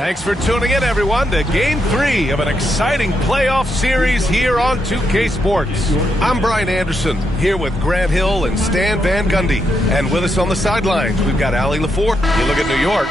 Thanks for tuning in, everyone, to Game 3 of an exciting playoff series here on 2K Sports. I'm Brian Anderson, here with Grant Hill and Stan Van Gundy. And with us on the sidelines, we've got Allie LaFour. You look at New York.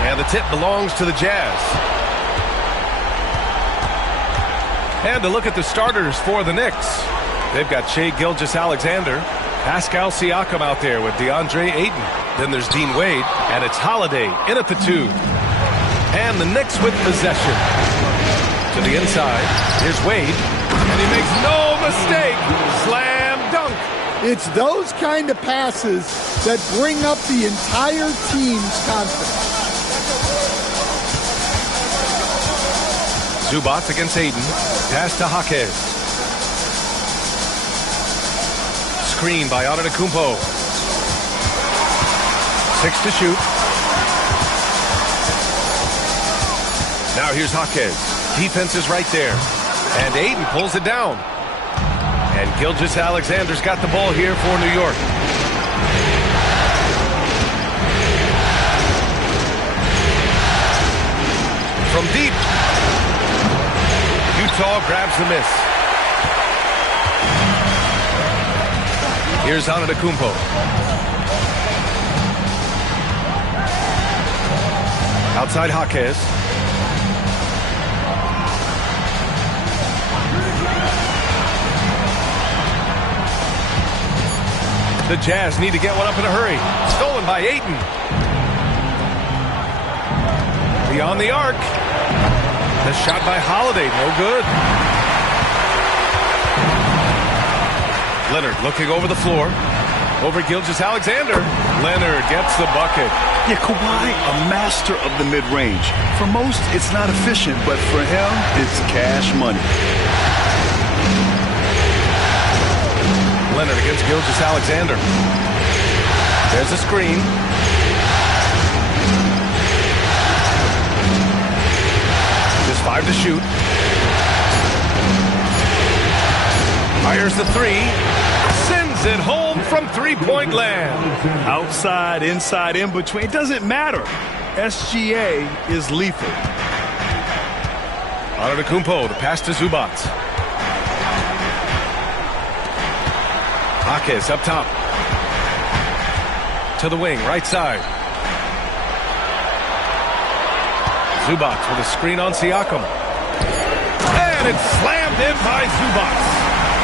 And the tip belongs to the Jazz. And to look at the starters for the Knicks. They've got Shai Gilgeous-Alexander, Pascal Siakam out there with DeAndre Ayton. Then there's Dean Wade, and it's Holiday in at the 2. And the Knicks with possession. To the inside, here's Wade, and he makes no mistake. Slam dunk. It's those kind of passes that bring up the entire team's confidence. Zubac against Ayton. Pass to Jaquez. Screen by Antetokounmpo. 6 to shoot. Now here's Jaquez. Defense is right there. And Ayton pulls it down. And Gilgeous-Alexander's got the ball here for New York. From deep. Utah grabs the miss. Here's Antetokounmpo. Outside Jaquez. The Jazz need to get one up in a hurry. Stolen by Ayton. Beyond the arc. The shot by Holiday, no good. Leonard looking over the floor. Over Gilgeous-Alexander. Leonard gets the bucket. Yeah, Kawhi, a master of the mid-range. For most, it's not efficient, but for him, it's cash money. Leonard against Gilgeous-Alexander. There's a screen. Just 5 to shoot. Fires the 3. Sends it home from three-point land. Outside, inside, in between, it doesn't matter. SGA is lethal. Antetokounmpo, the pass to Zubac. Jaquez up top. To the wing, right side. Zubac with a screen on Siakam. And it's slammed in by Zubac.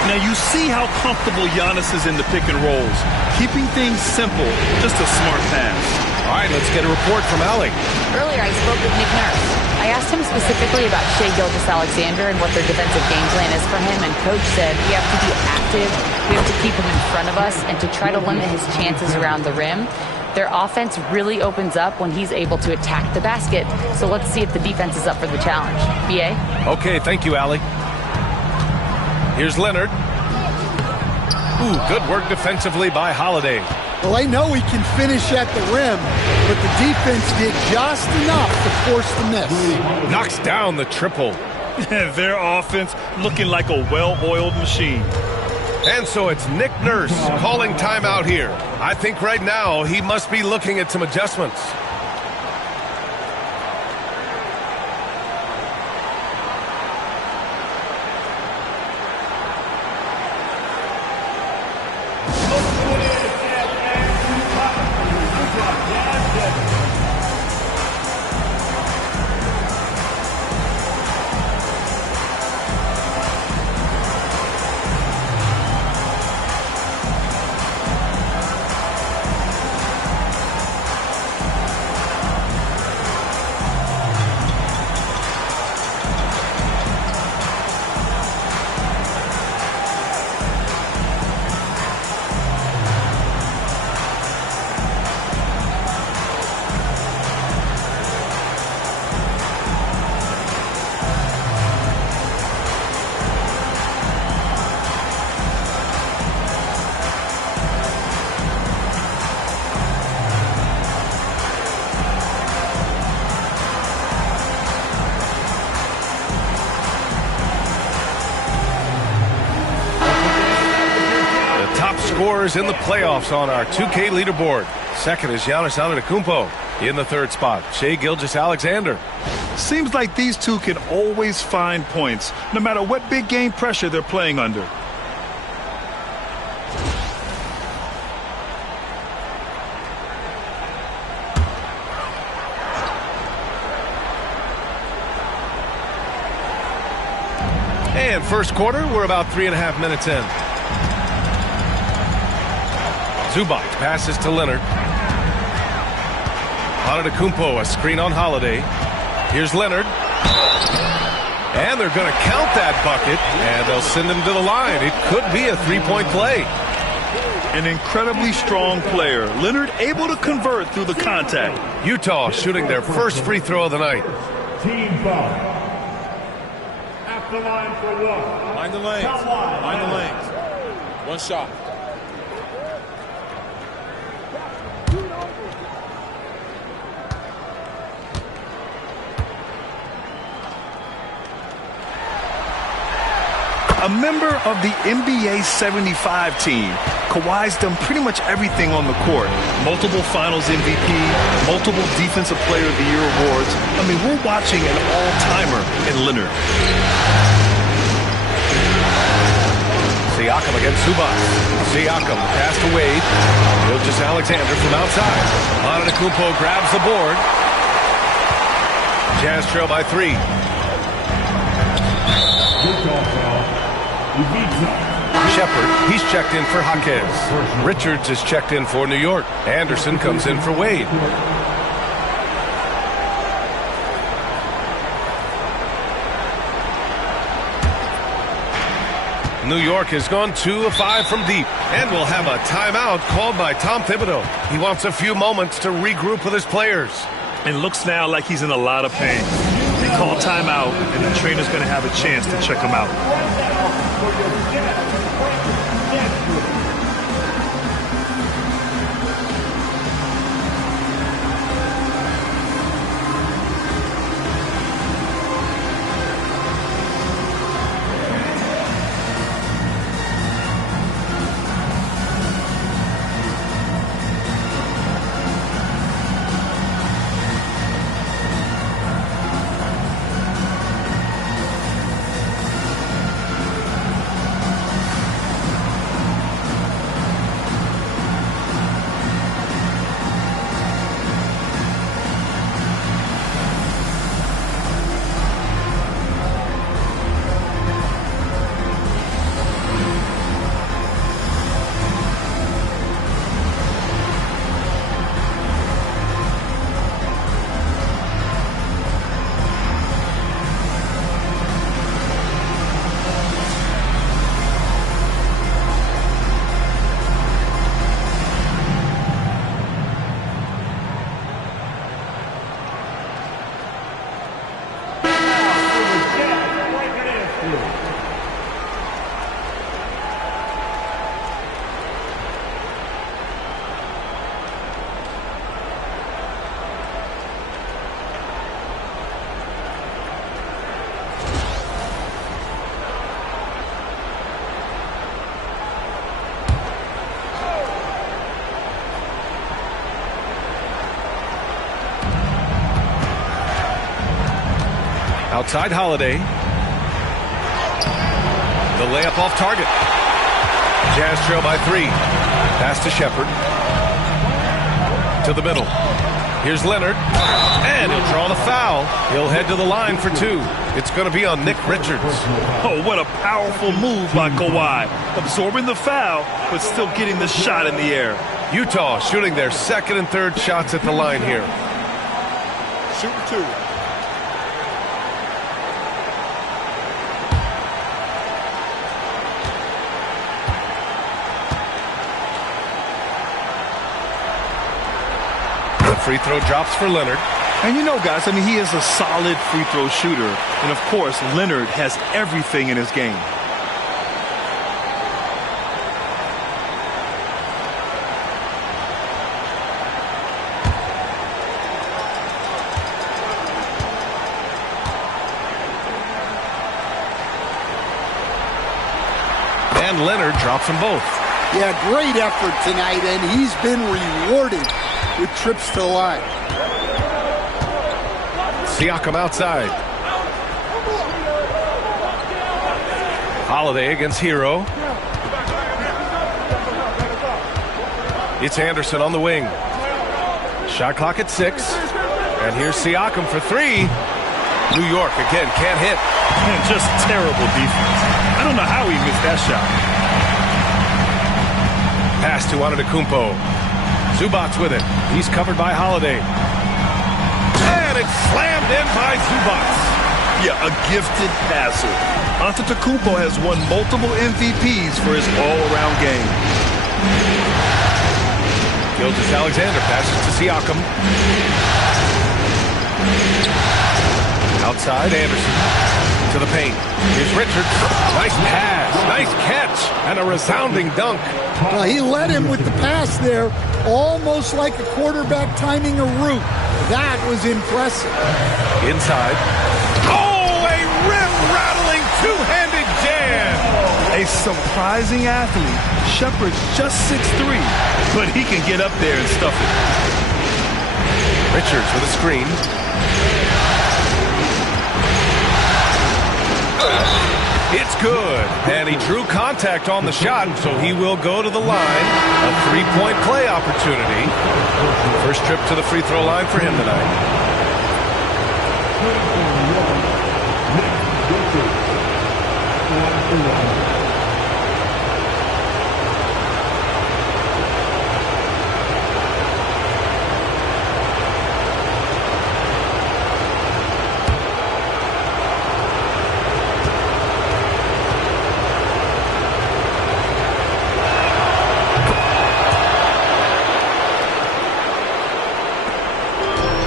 Now you see how comfortable Giannis is in the pick and rolls. Keeping things simple, just a smart pass. All right, let's get a report from Allie. Earlier I spoke with Nick Nurse. I asked him specifically about Shai Gilgeous-Alexander and what their defensive game plan is for him, and Coach said we have to be active, we have to keep him in front of us, and to try to limit his chances around the rim. Their offense really opens up when he's able to attack the basket. So let's see if the defense is up for the challenge. BA? Okay, thank you, Allie. Here's Leonard. Ooh, good work defensively by Holiday. Well, I know he can finish at the rim, but the defense did just enough to force the miss. Knocks down the triple. Their offense looking like a well-oiled machine. And so it's Nick Nurse calling timeout here. I think right now he must be looking at some adjustments. scorers in the playoffs on our 2K leaderboard. Second is Giannis Antetokounmpo. In the third spot, Shai Gilgeous-Alexander. Seems like these two can always find points, no matter what big game pressure they're playing under. And first quarter, we're about 3.5 minutes in. Zubac passes to Leonard. Antetokounmpo, a screen on Holiday. Here's Leonard. And they're going to count that bucket, and they'll send him to the line. It could be a three-point play. An incredibly strong player. Leonard able to convert through the contact. Utah shooting their first free throw of the night. Team foul. At the line for one. Mind the lanes. Mind the lanes. One shot. A member of the NBA 75 team, Kawhi's done pretty much everything on the court. Multiple Finals MVP, multiple Defensive Player of the Year awards. I mean, we're watching an all-timer in Leonard. Siakam against Zubac. Siakam pass to Wade. Gilgeous-Alexander from outside. Antetokounmpo grabs the board. Jazz trail by 3. Shepard, he's checked in for Jaquez. Richards is checked in for New York. Anderson comes in for Wade. New York has gone 2 of 5 from deep and will have a timeout called by Tom Thibodeau. He wants a few moments to regroup with his players. It looks now like he's in a lot of pain. They call timeout, and the trainer's going to have a chance to check him out. Outside Holiday. The layup off target. Jazz trail by 3. Pass to Shepard. To the middle. Here's Leonard. And he'll draw the foul. He'll head to the line for 2. It's going to be on Nick Richards. Oh, what a powerful move by Kawhi. Absorbing the foul, but still getting the shot in the air. Utah shooting their second and third shots at the line here. Shooting 2. Free throw drops for Leonard. And you know, guys, I mean, he is a solid free throw shooter. And, of course, Leonard has everything in his game. And Leonard drops them both. Yeah, great effort tonight, and he's been rewarded with trips to the line. Siakam outside. Holiday against Hero. It's Anderson on the wing. Shot clock at 6. And here's Siakam for 3. New York again can't hit. Man, just terrible defense. I don't know how he missed that shot. Pass to Antetokounmpo. Zubac's with it. He's covered by Holiday. And it's slammed in by Zubac. Yeah, a gifted passer. Antetokounmpo has won multiple MVPs for his all-around game. Gilgeous-Alexander passes to Siakam. Outside, Anderson to the paint. Here's Richards. Nice pass, nice catch, and a resounding dunk. Well, he led him with the pass there, almost like a quarterback timing a route. That was impressive. Inside. Oh, a rim-rattling two-handed jam. A surprising athlete. Shepard's just 6'3", but he can get up there and stuff it. Richards with a screen. It's good, and he drew contact on the shot, so he will go to the line. A three-point play opportunity. First trip to the free throw line for him tonight.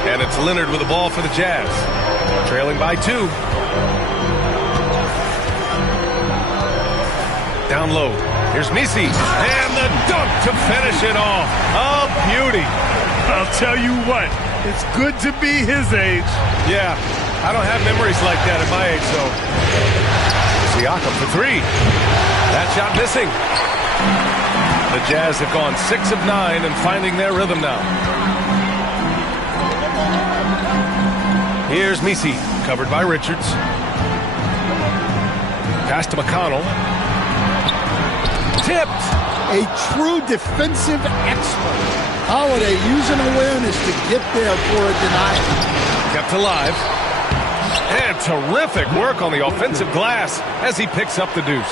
And it's Leonard with the ball for the Jazz. Trailing by 2. Down low. Here's Misi. And the dunk to finish it off. A beauty. I'll tell you what, it's good to be his age. Yeah, I don't have memories like that at my age, so. Siakam for 3. That shot missing. The Jazz have gone 6 of 9 and finding their rhythm now. Here's Misi, covered by Richards. Pass to McConnell. Tipped. A true defensive expert. Holiday using awareness to get there for a denial. Kept alive. And terrific work on the offensive glass as he picks up the deuce.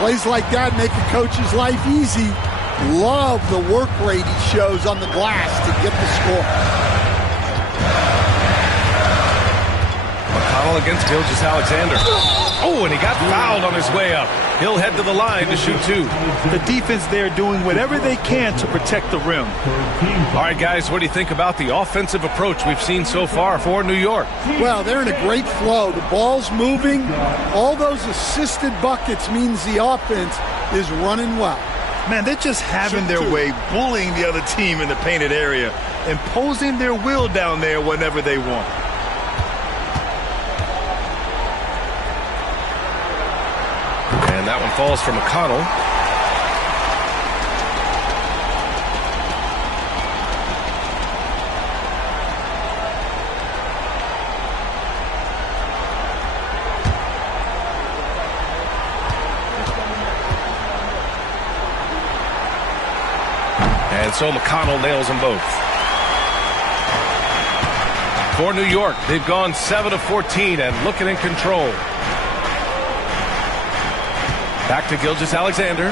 Plays like that make a coach's life easy. Love the work rate he shows on the glass to get the score. McConnell against Gilgeous-Alexander. Oh, and he got fouled on his way up. He'll head to the line to shoot 2. The defense there doing whatever they can to protect the rim. All right, guys, what do you think about the offensive approach we've seen so far for New York? Well, they're in a great flow. The ball's moving. All those assisted buckets means the offense is running well. Man, they're just having their way, bullying the other team in the painted area, imposing their will down there whenever they want. And that one falls for McConnell. And so McConnell nails them both. For New York, they've gone 7 of 14 and looking in control. Back to Gilgeous-Alexander.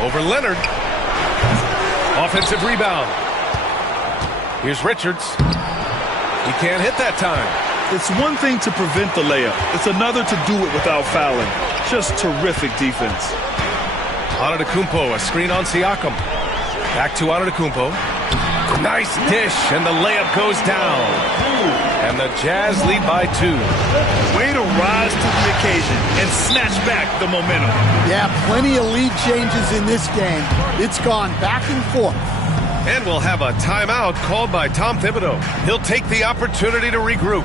Over Leonard. Offensive rebound. Here's Richards. He can't hit that time. It's one thing to prevent the layup. It's another to do it without fouling. Just terrific defense. Antetokounmpo, a screen on Siakam. Back to Antetokounmpo. Nice dish, and the layup goes down. And the Jazz lead by 2. Way to rise to the occasion and snatch back the momentum. Yeah, plenty of lead changes in this game. It's gone back and forth. And we'll have a timeout called by Tom Thibodeau. He'll take the opportunity to regroup.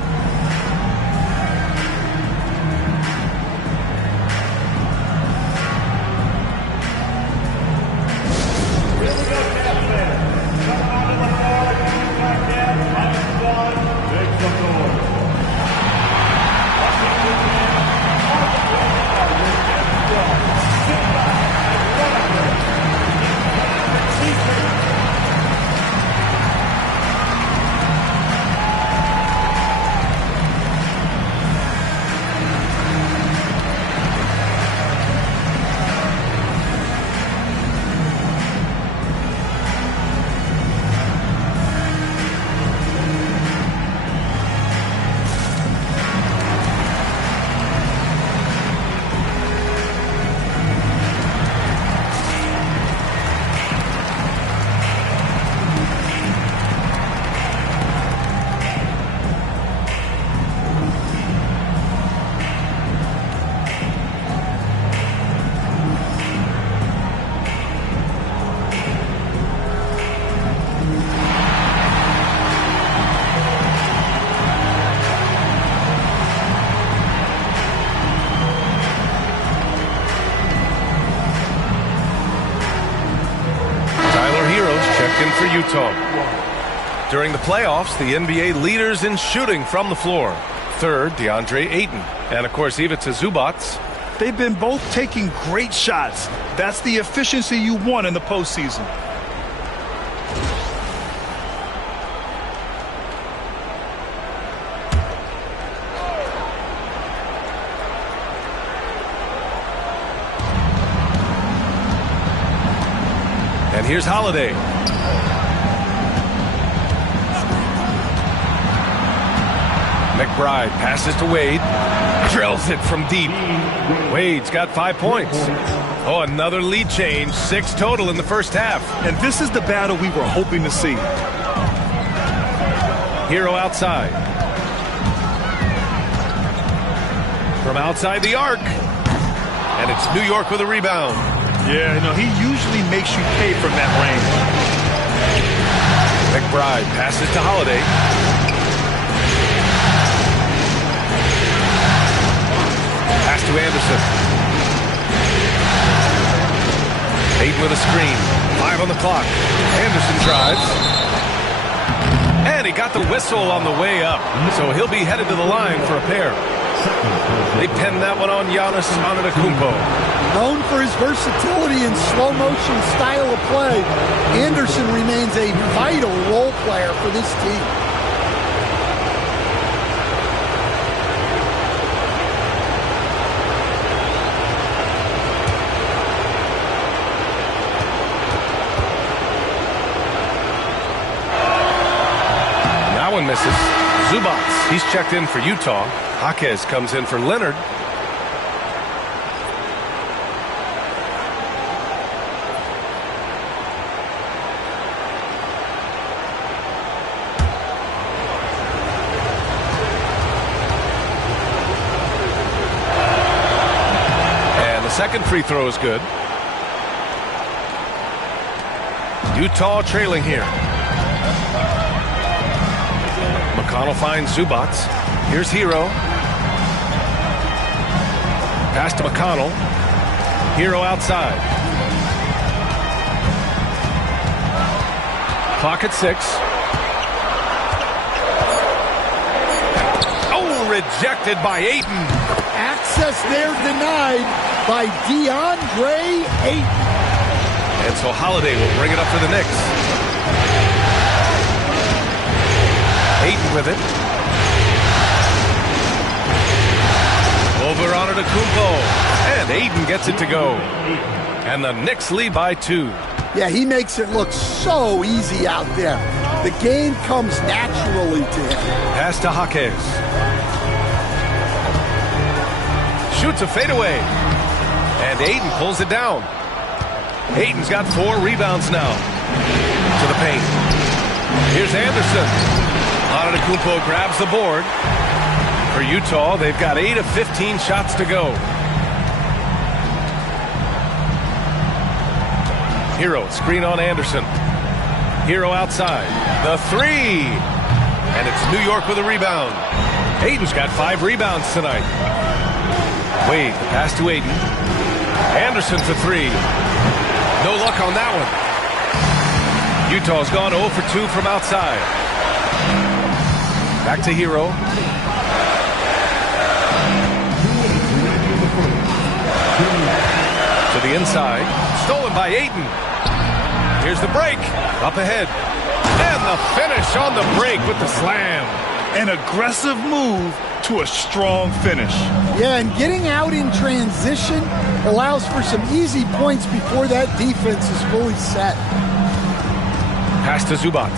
During the playoffs, the NBA leaders in shooting from the floor. Third, DeAndre Ayton. And, of course, Ivica Zubac. They've been both taking great shots. That's the efficiency you want in the postseason. And here's Holiday. McBride passes to Wade. Drills it from deep. Wade's got 5 points. Oh, another lead change. 6 total in the first half. And this is the battle we were hoping to see. Hero outside. From outside the arc. And it's New York with a rebound. Yeah, he usually makes you pay from that range. McBride passes to Holiday. Pass to Anderson. Ayton with a screen. 5 on the clock. Anderson drives. And he got the whistle on the way up. So he'll be headed to the line for a pair. They pinned that one on Giannis Antetokounmpo. Known for his versatility and slow motion style of play, Anderson remains a vital role player for this team. That one misses. Zubac, he's checked in for Utah. Jaquez comes in for Leonard. And the second free throw is good. Utah trailing here. McConnell finds Zubac. Here's Hero. Pass to McConnell. Hero outside. Clock at 6. Oh, rejected by Ayton. Access there denied by DeAndre Ayton. And so Holiday will bring it up for the Knicks. Ayton with it. Over Antetokounmpo. And Ayton gets it to go. And the Knicks lead by 2. Yeah, he makes it look so easy out there. The game comes naturally to him. Pass to Jaquez. Shoots a fadeaway. And Ayton pulls it down. Ayton's got 4 rebounds now. To the paint. Here's Anderson. Antetokounmpo grabs the board. For Utah, they've got 8 of 15 shots to go. Hero, screen on Anderson. Hero outside. The 3. And it's New York with a rebound. Ayton's got 5 rebounds tonight. Wade, the pass to Ayton. Anderson for 3. No luck on that one. Utah's gone 0 for 2 from outside. Back to Hero. To the inside. Stolen by Ayton. Here's the break. Up ahead. And the finish on the break with the slam. An aggressive move to a strong finish. Yeah, and getting out in transition allows for some easy points before that defense is fully set. Pass to Zubac.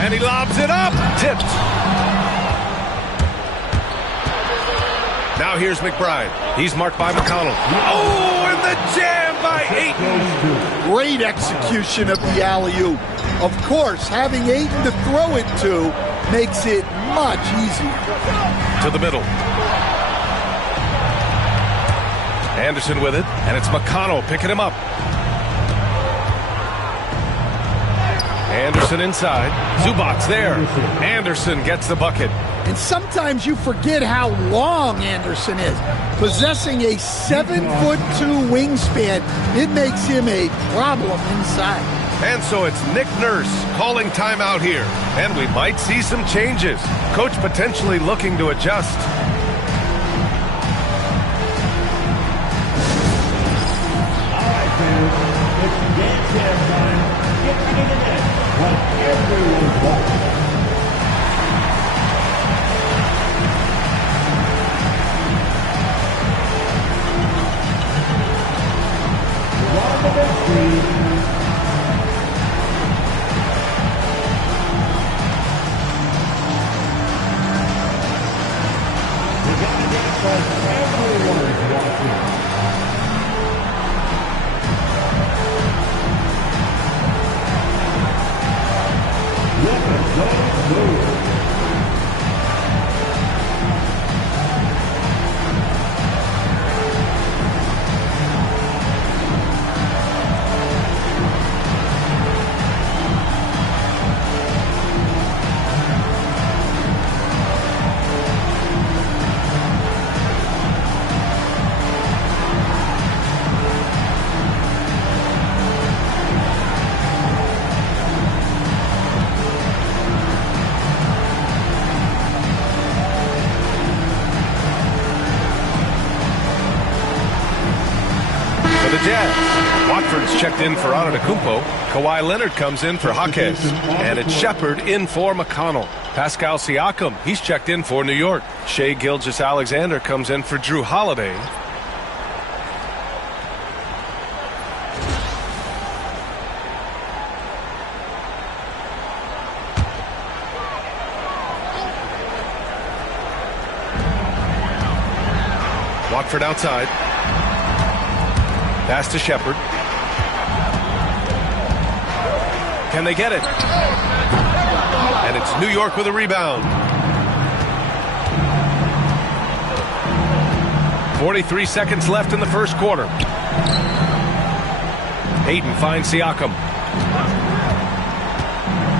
And he lobs it up. Tipped. Now here's McBride. He's marked by McConnell. Oh, and the jam by Ayton. Great execution of the alley-oop. Of course, having Ayton to throw it to makes it much easier. To the middle. Anderson with it, and it's McConnell picking him up. Anderson inside. Zubac there. Anderson gets the bucket. And sometimes you forget how long Anderson is. Possessing a 7'2" wingspan, it makes him a problem inside. And so it's Nick Nurse calling timeout here. And we might see some changes. Coach potentially looking to adjust. All right, fans. It's dance jam time. Get ready to dance while everyone's watching. On the bench, please. We got to dance while everyone's watching. Let the dogs move. Watford's checked in for Antetokounmpo. Kawhi Leonard comes in for Jaquez. And it's Shepard in for McConnell. Pascal Siakam, he's checked in for New York. Shai Gilgeous-Alexander comes in for Drew Holiday. Watford outside. Pass to Shepard. Can they get it? And it's New York with a rebound. 43 seconds left in the first quarter. Ayton finds Siakam.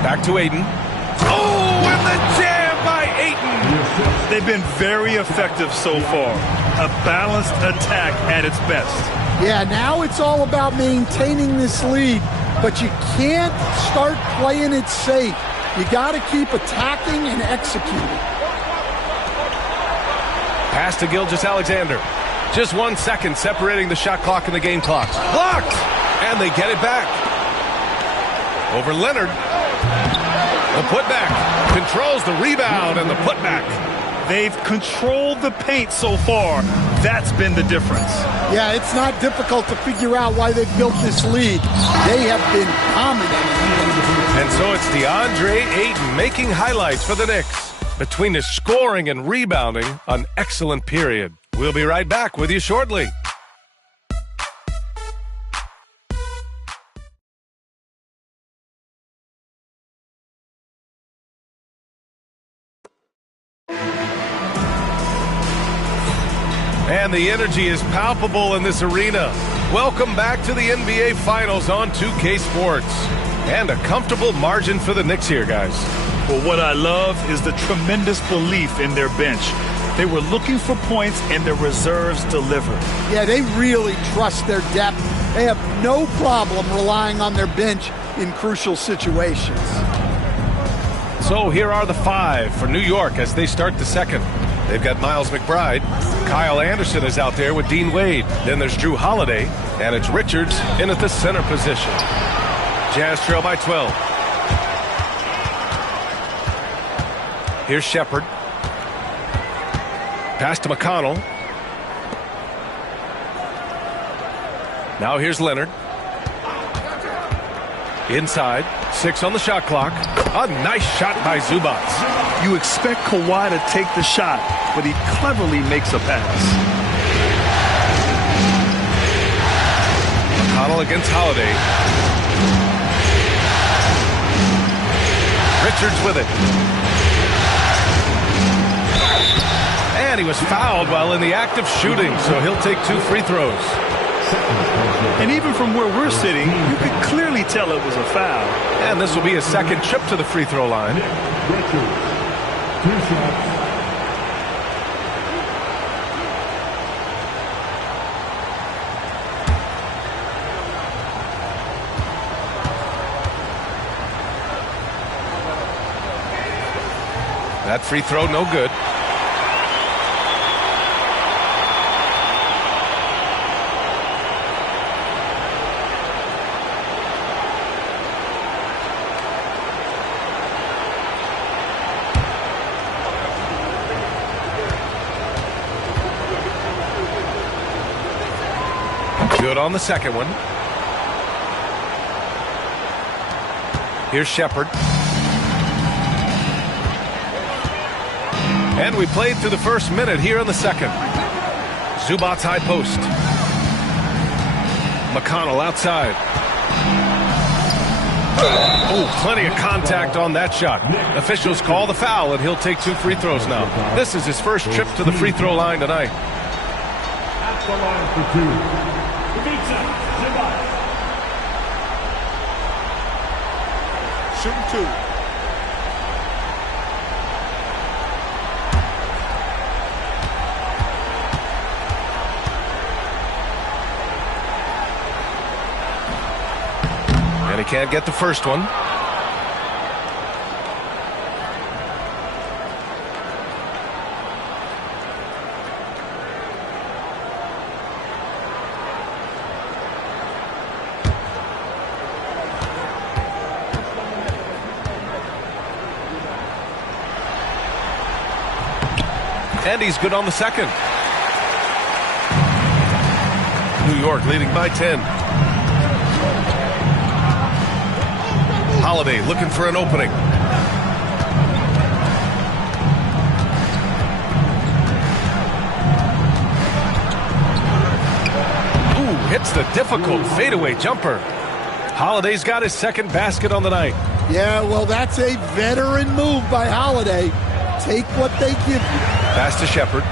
Back to Ayton. Oh, and the jam by Ayton! They've been very effective so far. A balanced attack at its best. Yeah, now it's all about maintaining this lead, but you can't start playing it safe. You got to keep attacking and executing. Pass to Gilgeous-Alexander. Just 1 second separating the shot clock and the game clock. Blocked! And they get it back. Over Leonard. The putback. Controls the rebound and the putback. They've controlled the paint so far. That's been the difference. Yeah, it's not difficult to figure out why they've built this lead. They have been dominant. And so it's DeAndre Ayton making highlights for the Knicks. Between his scoring and rebounding, an excellent period. We'll be right back with you shortly. And the energy is palpable in this arena. Welcome back to the NBA Finals on 2K Sports. And a comfortable margin for the Knicks here, guys. Well, what I love is the tremendous belief in their bench. They were looking for points, and their reserves delivered. Yeah, they really trust their depth. They have no problem relying on their bench in crucial situations. So here are the five for New York as they start the second. They've got Miles McBride. Kyle Anderson is out there with Dean Wade. Then there's Drew Holiday, and it's Richards in at the center position. Jazz trail by 12. Here's Shepard. Pass to McConnell. Now here's Leonard. Inside. 6 on the shot clock. A nice shot by Zubac. You expect Kawhi to take the shot, but he cleverly makes a pass. McConnell against Holiday. Richards with it. And he was fouled while in the act of shooting, so he'll take 2 free throws. And even from where we're sitting, you could clearly tell it was a foul. And this will be a second trip to the free throw line. Richards, 2 shots. That free throw, no good. Good on the second one. Here's Shepard. And we played through the first minute here in the second. Zubac's high post. McConnell outside. Oh, plenty of contact on that shot. Officials call the foul, and he'll take 2 free throws now. This is his first trip to the free throw line tonight. At the line for 2. Shooting 2. And he can't get the first one. And he's good on the second. New York leading by 10. Holiday looking for an opening. Ooh, hits the difficult fadeaway jumper. Holiday's got his second basket on the night. Yeah, well, that's a veteran move by Holiday. Take what they give you. Pass to Shepard.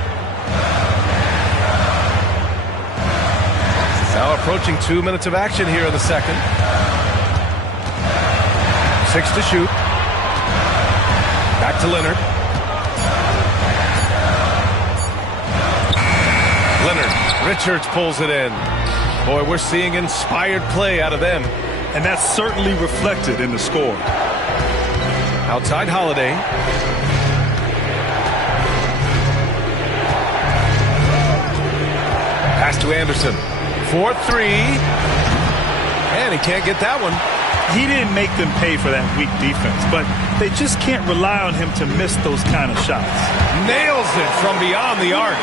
Now approaching 2 minutes of action here in the second. 6 to shoot. Back to Leonard. Leonard. Richards pulls it in. Boy, we're seeing inspired play out of them. And that's certainly reflected in the score. Outside Holiday. Pass to Anderson. 4-3. And he can't get that one. He didn't make them pay for that weak defense, but they just can't rely on him to miss those kind of shots. Nails it from beyond the arc.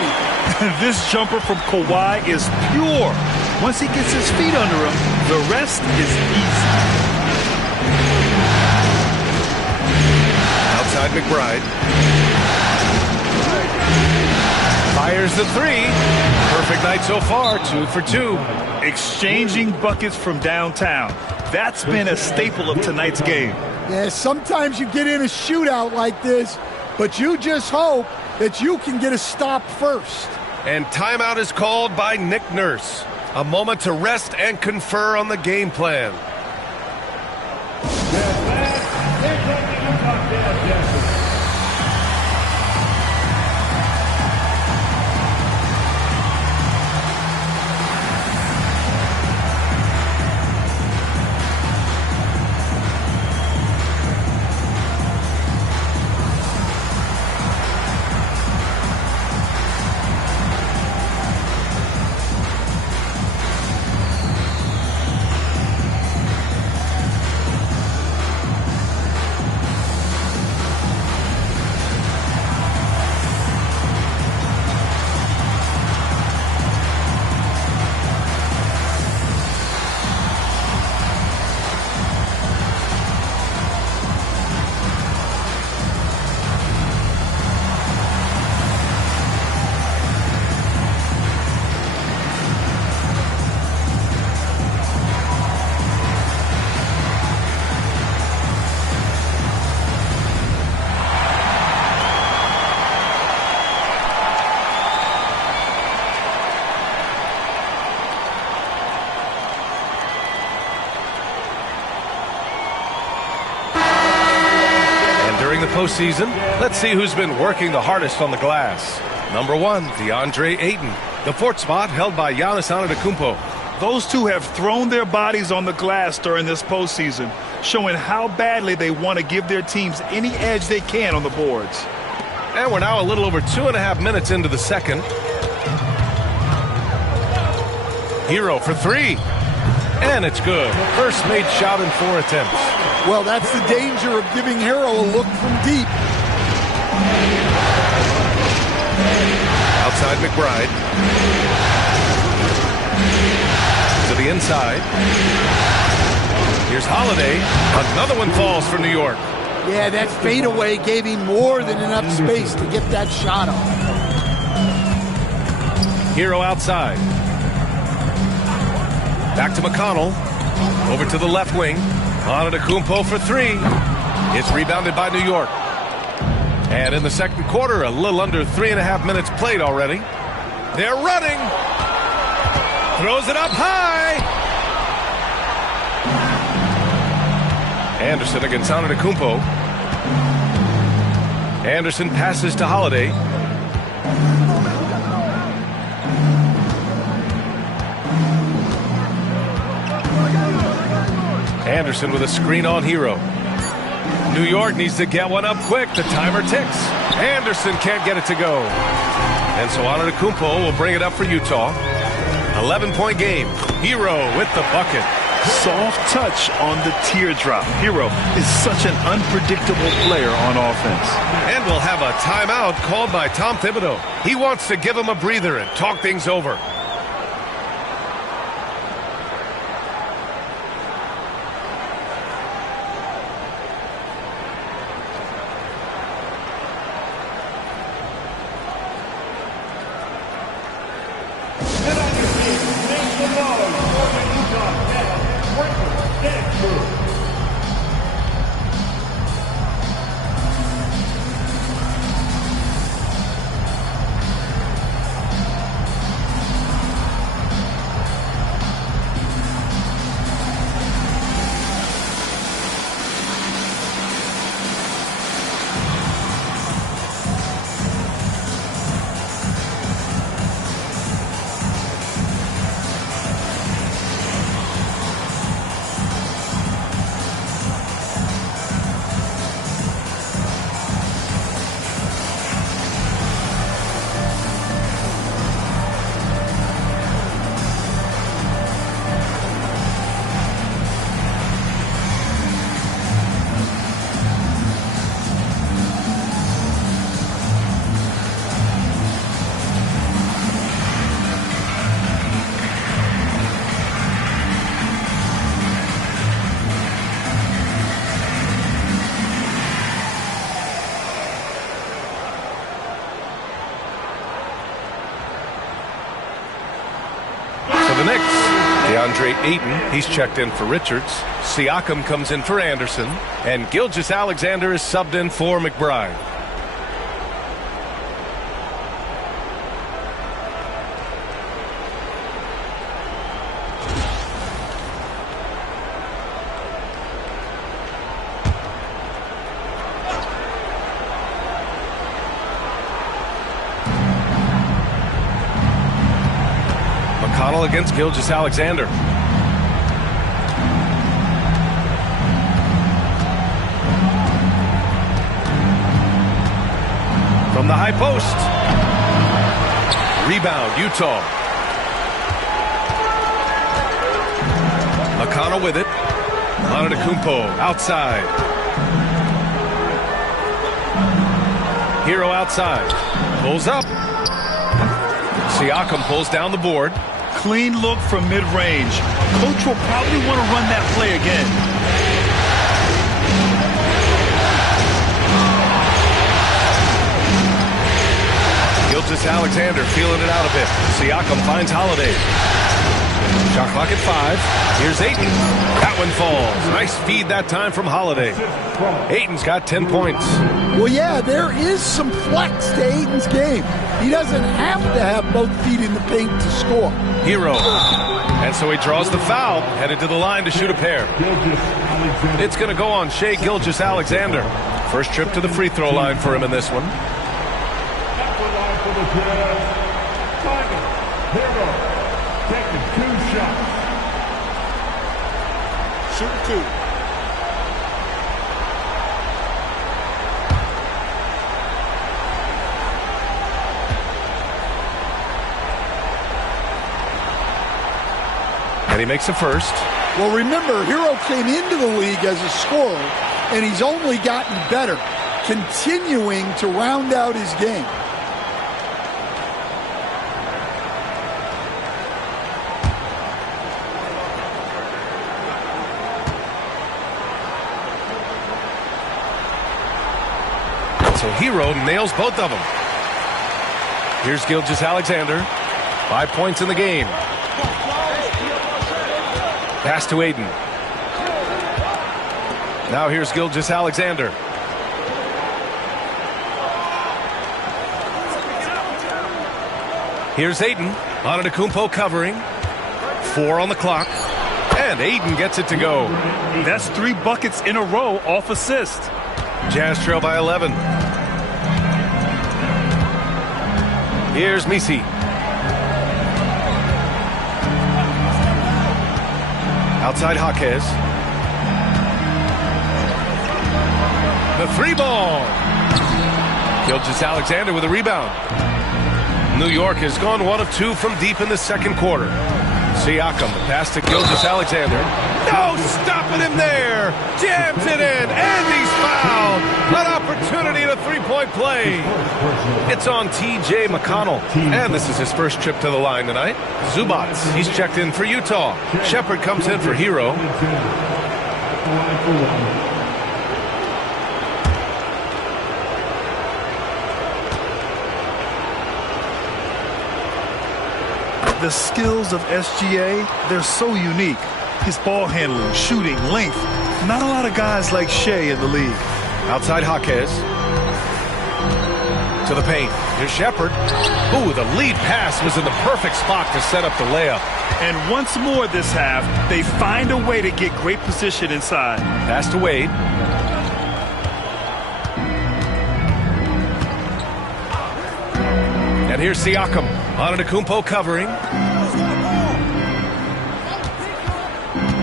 This jumper from Kawhi is pure. Once he gets his feet under him, the rest is easy. Outside McBride. Fires the 3. Perfect night so far, 2 for 2. Exchanging buckets from downtown. That's been a staple of tonight's game. Yeah, sometimes you get in a shootout like this, but you just hope that you can get a stop first. And timeout is called by Nick Nurse. A moment to rest and confer on the game plan. Postseason, let's see who's been working the hardest on the glass. Number 1, DeAndre Ayton. The 4th spot held by Giannis Antetokounmpo. Those two have thrown their bodies on the glass during this postseason, showing how badly they want to give their teams any edge they can on the boards. And we're now a little over 2.5 minutes into the second. Hero for three. And it's good. First made shot in 4 attempts. Well, that's the danger of giving Hero a look from deep. Outside McBride. To the inside. Here's Holiday. Another one falls for New York. Yeah, that fadeaway gave him more than enough space to get that shot off. Hero outside. Back to McConnell. Over to the left wing. Antetokounmpo for three. It's rebounded by New York. And in the second quarter, a little under 3.5 minutes played already. They're running. Throws it up high. Anderson against Antetokounmpo. Anderson passes to Holiday. Anderson with a screen on Hero. New York needs to get one up quick. The timer ticks. Anderson can't get it to go. And so Antetokounmpo will bring it up for Utah. 11-point game. Hero with the bucket. Soft touch on the teardrop. Hero is such an unpredictable player on offense. And we'll have a timeout called by Tom Thibodeau. He wants to give him a breather and talk things over. Ayton, he's checked in for Richards. Siakam comes in for Anderson. And Gilgeous-Alexander is subbed in for McBride. McConnell against Gilgeous-Alexander. From the high post. Rebound, Utah. McConnell with it. Antetokounmpo outside. Hero outside. Pulls up. Siakam pulls down the board. Clean look from mid-range. Coach will probably want to run that play again. Gilgeous-Alexander feeling it out a bit. Siakam finds Holiday. Shot clock at 5. Here's Ayton. That one falls. Nice feed that time from Holiday. Ayton's got 10 points. Well, yeah, there is some flex to Ayton's game. He doesn't have to have both feet in the paint to score. Hero. And so he draws the foul, headed to the line to shoot a pair. It's going to go on Shai Gilgeous-Alexander. First trip to the free throw line for him in this one. Hero taking 2 shots. Shooting 2. And he makes a first. Well, remember, Hero came into the league as a scorer, and he's only gotten better, continuing to round out his game. So Hero nails both of them. Here's Gilgeous-Alexander. 5 points in the game. Pass to Aiden. Now here's Gilgeous-Alexander. Here's Aiden. Antetokounmpo covering. 4 on the clock. And Aiden gets it to go. That's 3 buckets in a row off assist. Jazz trail by 11. Here's Misi. Outside Jaquez. The 3 ball. Gilgeous-Alexander with a rebound. New York has gone 1 of 2 from deep in the second quarter. Siakam, the pass to Gilgeous-Alexander. No, stopping him there. Jams it in, and he's fouled. An opportunity at a three-point play. It's on T.J. McConnell, and this is his first trip to the line tonight. Zubats, he's checked in for Utah. Shepard comes in for Hero. The skills of SGA, they're so unique. His ball handling, shooting, length. Not a lot of guys like Shea in the league. Outside Jaquez. To the paint. Here's Shepard. Ooh, the lead pass was in the perfect spot to set up the layup. And once more this half, they find a way to get great position inside. Pass to Wade. And here's Siakam. Antetokounmpo covering.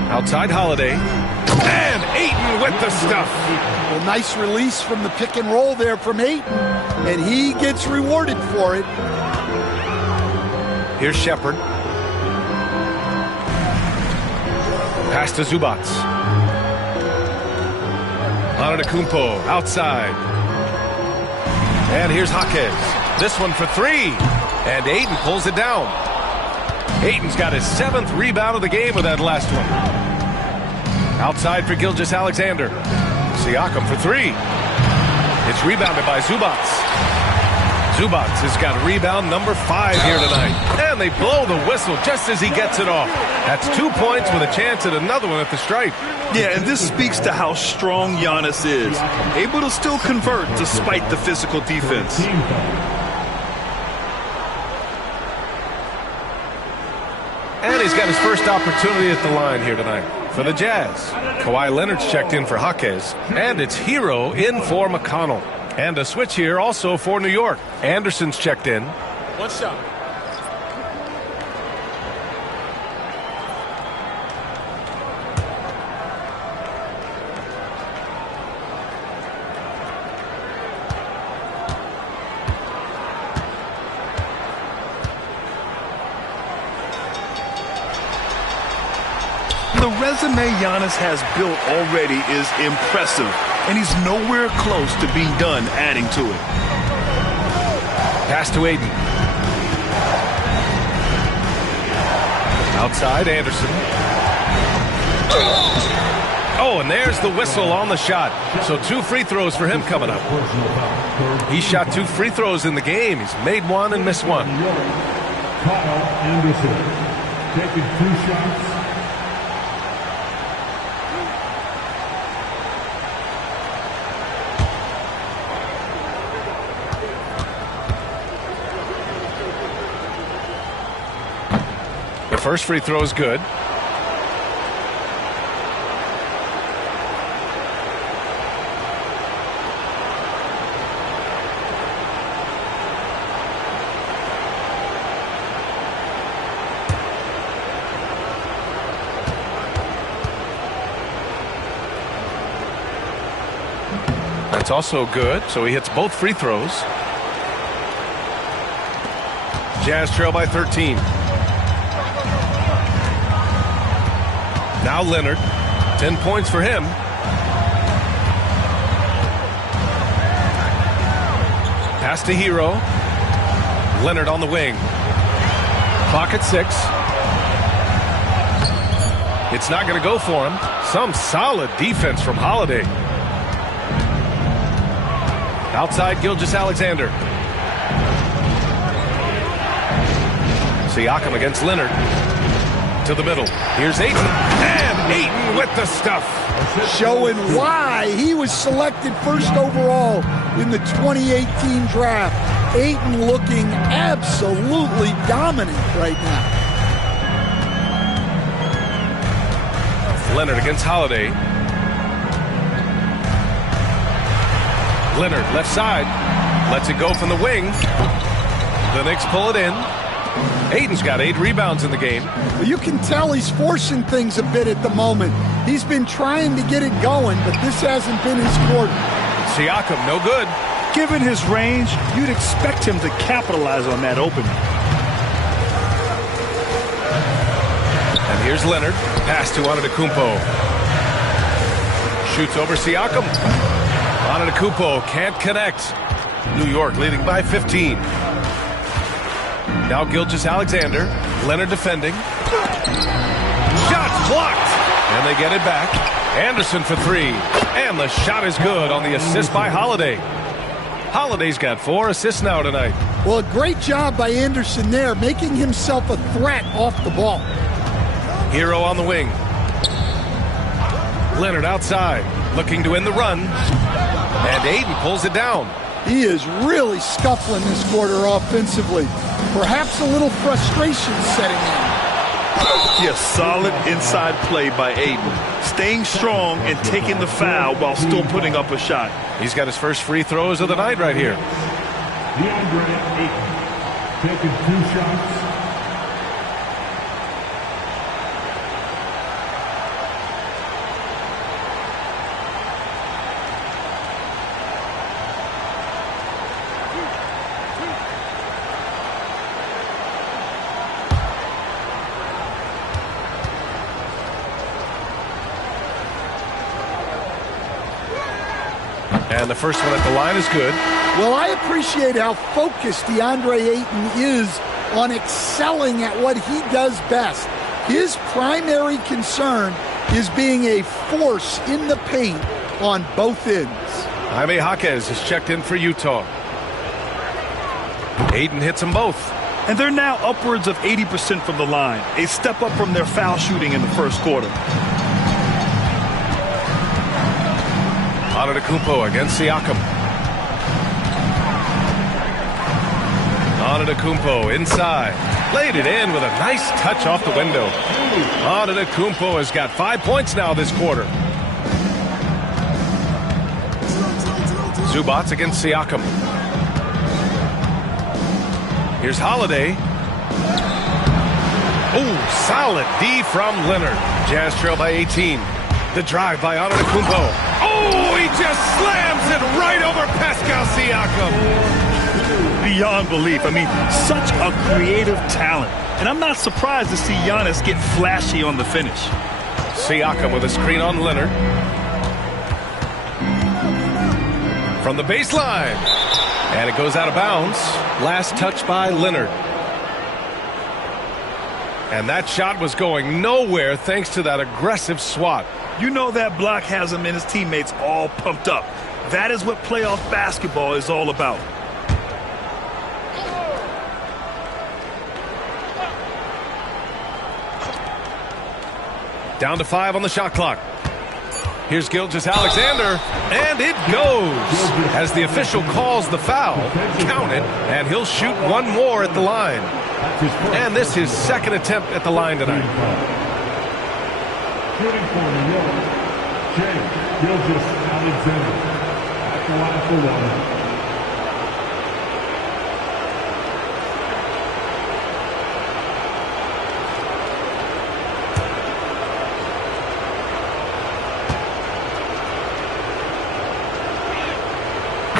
Outside Holiday. And Ayton with the stuff. Well, nice release from the pick and roll there from Ayton. And he gets rewarded for it. Here's Shepard. Pass to Zubats. Antetokounmpo outside. And here's Jaquez. This one for 3. And Ayton pulls it down. Ayton's got his 7th rebound of the game with that last one. Outside for Gilgeous-Alexander. Siakam for 3. It's rebounded by Zubats. Zubats has got rebound number 5 here tonight. And they blow the whistle just as he gets it off. That's 2 points with a chance at another one at the stripe. Yeah, and this speaks to how strong Giannis is. Able to still convert despite the physical defense. And he's got his first opportunity at the line here tonight for the Jazz. Kawhi Leonard's checked in for Jaquez. And it's Hero in for McConnell. And a switch here also for New York. Anderson's checked in. 1 shot. The resume Giannis has built already is impressive, and he's nowhere close to being done adding to it. Pass to Aiden. Outside, Anderson. Oh, and there's the whistle on the shot. So 2 free throws for him coming up. He shot 2 free throws in the game. He's made 1 and missed 1. Kyle Anderson taking 2 shots. The first free throw is good. That's also good, so he hits both free throws. Jazz trail by 13. Now Leonard. 10 points for him. Pass to Hero. Leonard on the wing. Clock at 6. It's not going to go for him. Some solid defense from Holiday. Outside Gilgeous-Alexander. Siakam against Leonard. To the middle. Here's Ayton. And Ayton with the stuff. Showing why he was selected first overall in the 2018 draft. Ayton looking absolutely dominant right now. Leonard against Holiday. Leonard left side. Lets it go from the wing. The Knicks pull it in. Ayton's got 8 rebounds in the game. You can tell he's forcing things a bit at the moment. He's been trying to get it going, but this hasn't been his quarter. Siakam, no good. Given his range, you'd expect him to capitalize on that opening. And here's Leonard. Pass to Antetokounmpo. Shoots over Siakam. Antetokounmpo can't connect. New York leading by 15. Now Gilgeous-Alexander. Leonard defending. Shots blocked. And they get it back. Anderson for 3. And the shot is good on the assist by Holiday. Holiday's got 4 assists now tonight. Well, a great job by Anderson there, making himself a threat off the ball. Hero on the wing. Leonard outside, looking to win the run. And Ayton pulls it down. He is really scuffling this quarter offensively. Perhaps a little frustration setting in. Yes, solid inside play by Ayton. Staying strong and taking the foul while still putting up a shot. He's got his first free throws of the night right here. DeAndre Ayton taking 2 shots. And the first one at the line is good. Well, I appreciate how focused DeAndre Ayton is on excelling at what he does best. His primary concern is being a force in the paint on both ends. Jaime Jaquez is checked in for Utah. Ayton hits them both. And they're now upwards of 80% from the line. A step up from their foul shooting in the first quarter. Antetokounmpo against Siakam. Antetokounmpo inside. Laid it in with a nice touch off the window. Antetokounmpo has got 5 points now this quarter. Zubats against Siakam. Here's Holiday. Oh, solid D from Leonard. Jazz trail by 18. The drive by Antetokounmpo. Oh, he just slams it right over Pascal Siakam. Beyond belief. I mean, such a creative talent. And I'm not surprised to see Giannis get flashy on the finish. Siakam with a screen on Leonard. From the baseline. And it goes out of bounds. Last touch by Leonard. And that shot was going nowhere thanks to that aggressive swat. You know that block has him and his teammates all pumped up. That is what playoff basketball is all about. Down to 5 on the shot clock. Here's Gilgeous-Alexander, and it goes. As the official calls the foul, count it, and he'll shoot one more at the line. And this is his second attempt at the line tonight. Shooting for New York, Gilgeous-Alexander at the line for 1.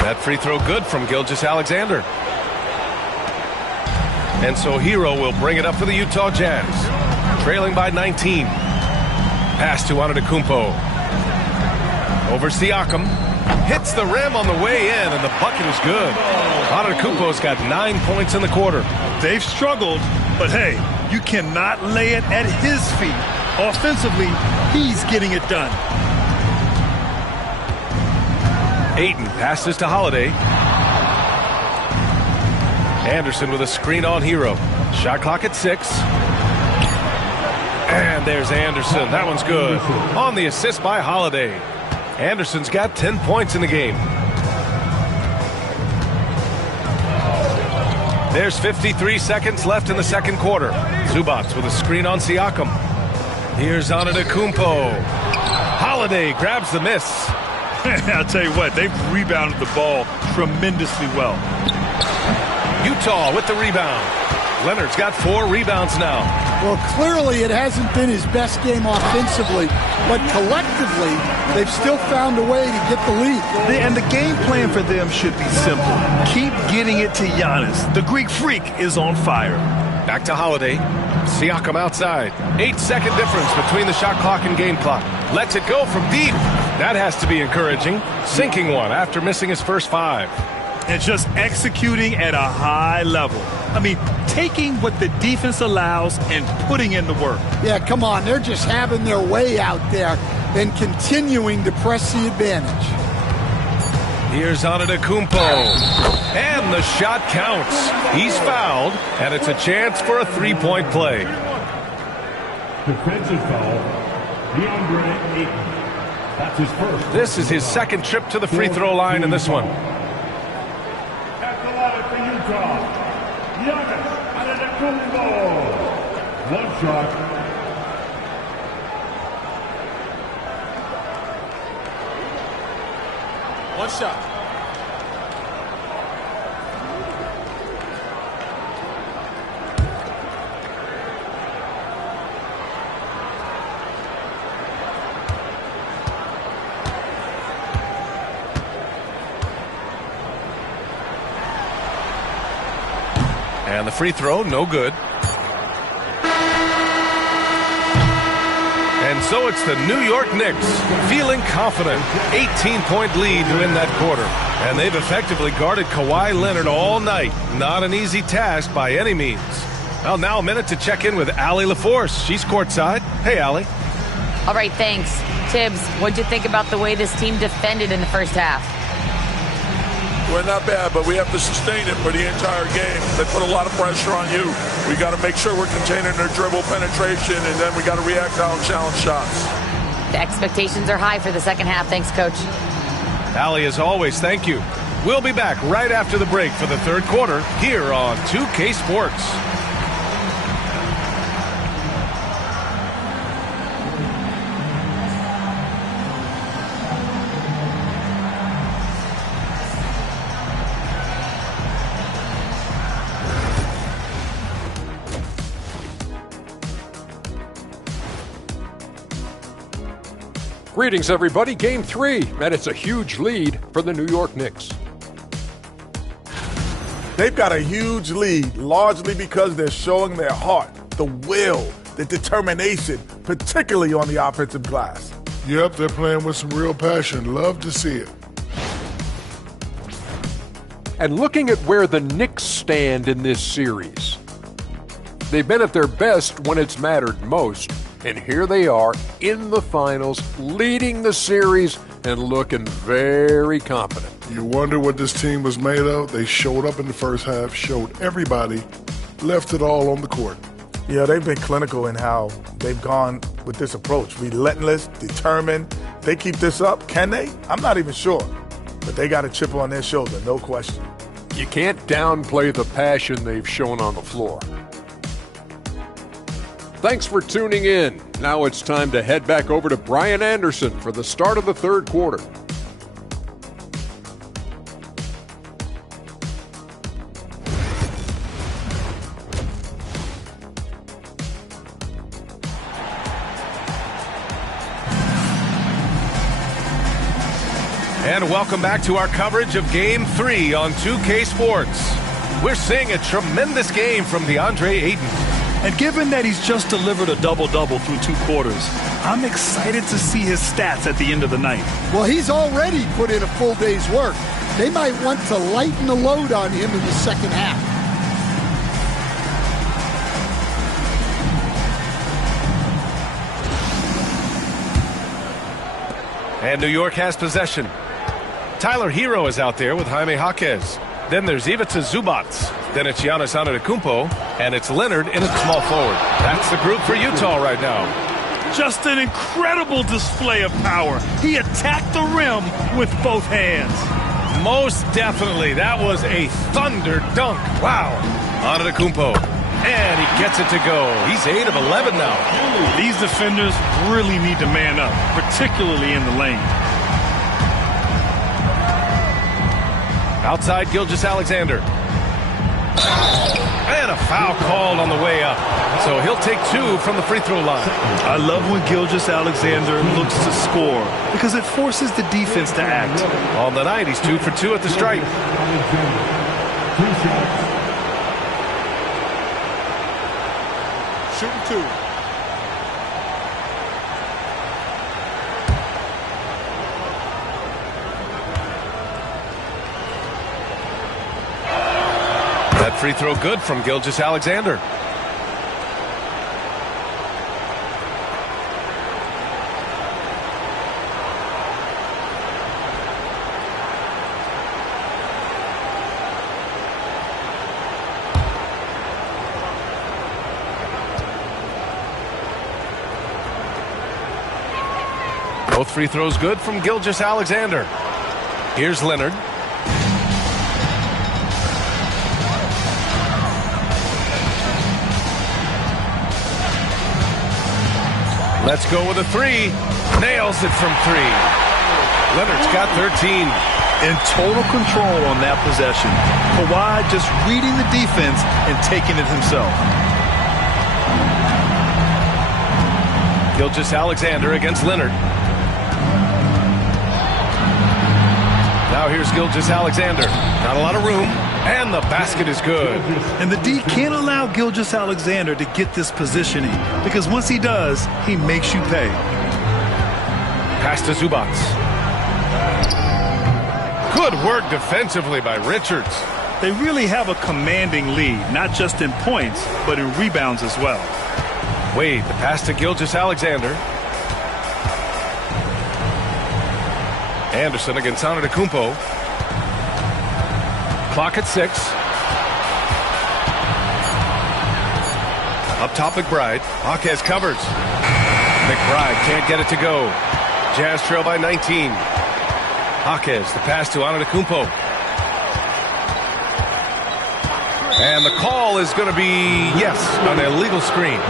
That free throw good from Gilgeous-Alexander. And so Hero will bring it up for the Utah Jazz, trailing by 19. Pass to Antetokounmpo. Over Siakam. Hits the rim on the way in, and the bucket is good. Antetokounmpo's got 9 points in the quarter. They've struggled, but hey, you cannot lay it at his feet. Offensively, he's getting it done. Ayton passes to Holiday. Anderson with a screen on Hero. Shot clock at 6. And there's Anderson. That one's good. On the assist by Holiday. Anderson's got 10 points in the game. There's 53 seconds left in the second quarter. Zubats with a screen on Siakam. Here's Antetokounmpo. Holiday grabs the miss. I'll tell you what, they've rebounded the ball tremendously well. Utah with the rebound. Leonard's got 4 rebounds now. Well, clearly it hasn't been his best game offensively, but collectively, they've still found a way to get the lead. And the game plan for them should be simple. Keep getting it to Giannis. The Greek freak is on fire. Back to Holiday. Siakam outside. 8-second difference between the shot clock and game clock. Lets it go from deep. That has to be encouraging. Sinking one after missing his first 5. And just executing at a high level. I mean, taking what the defense allows and putting in the work. Yeah, come on. They're just having their way out there and continuing to press the advantage. Here's Antetokounmpo. And the shot counts. He's fouled, and it's a chance for a 3-point play. Defensive foul, DeAndre Ayton. That's his first. This is his second trip to the free throw line in this one. At the line for Utah, Giannis Antetokounmpo. One shot. One shot. And the free throw, no good. And so it's the New York Knicks, feeling confident. 18-point lead to win that quarter. And they've effectively guarded Kawhi Leonard all night. Not an easy task by any means. Well, now a minute to check in with Allie LaForce. She's courtside. Hey, Allie. All right, thanks. Tibbs, what'd you think about the way this team defended in the first half? We're not bad, but we have to sustain it for the entire game. They put a lot of pressure on you. We got to make sure we're containing their dribble penetration, and then we got to react on challenge shots. The expectations are high for the second half. Thanks, Coach. Allie, as always, thank you. We'll be back right after the break for the third quarter here on 2K Sports. Greetings, everybody. Game 3, and it's a huge lead for the New York Knicks. They've got a huge lead, largely because they're showing their heart, the will, the determination, particularly on the offensive glass. Yep, they're playing with some real passion. Love to see it. And looking at where the Knicks stand in this series, they've been at their best when it's mattered most. And here they are in the finals, leading the series and looking very confident. You wonder what this team was made of? They showed up in the first half, showed everybody, left it all on the court. Yeah, they've been clinical in how they've gone with this approach. Relentless, determined. They keep this up. Can they? I'm not even sure. But they got a chip on their shoulder, no question. You can't downplay the passion they've shown on the floor. Thanks for tuning in. Now it's time to head back over to Brian Anderson for the start of the third quarter. And welcome back to our coverage of Game 3 on 2K Sports. We're seeing a tremendous game from DeAndre Ayton. And given that he's just delivered a double-double through 2 quarters, I'm excited to see his stats at the end of the night. Well, he's already put in a full day's work. They might want to lighten the load on him in the second half. And New York has possession. Tyler Hero is out there with Jaime Jaquez. Then there's Ivica Zubac. Then it's Giannis Antetokounmpo. And it's Leonard in at small forward. That's the group for Utah right now. Just an incredible display of power. He attacked the rim with both hands. Most definitely. That was a thunder dunk. Wow. Antetokounmpo. And he gets it to go. He's 8 of 11 now. These defenders really need to man up, particularly in the lane. Outside Gilgeous-Alexander. And a foul called on the way up. So he'll take 2 from the free throw line. I love when Gilgeous-Alexander looks to score because it forces the defense to act. On the night, he's 2 for 2 at the stripe. 2 shots. Shooting 2. That free throw good from Gilgeous-Alexander. Both free throws good from Gilgeous-Alexander. Here's Leonard. Let's go with a 3. Nails it from 3. Leonard's got 13. In total control on that possession. Kawhi just reading the defense and taking it himself. Gilgeous-Alexander against Leonard. Now here's Gilgeous-Alexander. Not a lot of room. And the basket is good. And the D can't allow Gilgeous-Alexander to get this positioning because once he does, he makes you pay. Pass to Zubac. Good work defensively by Richards. They really have a commanding lead, not just in points, but in rebounds as well. Wade, the pass to Gilgeous-Alexander. Anderson against Antetokounmpo. Clock at 6. Up top, McBride. Jaquez covers. McBride can't get it to go. Jazz trail by 19. Jaquez, the pass to Antetokounmpo. And the call is going to be, yes, an illegal screen.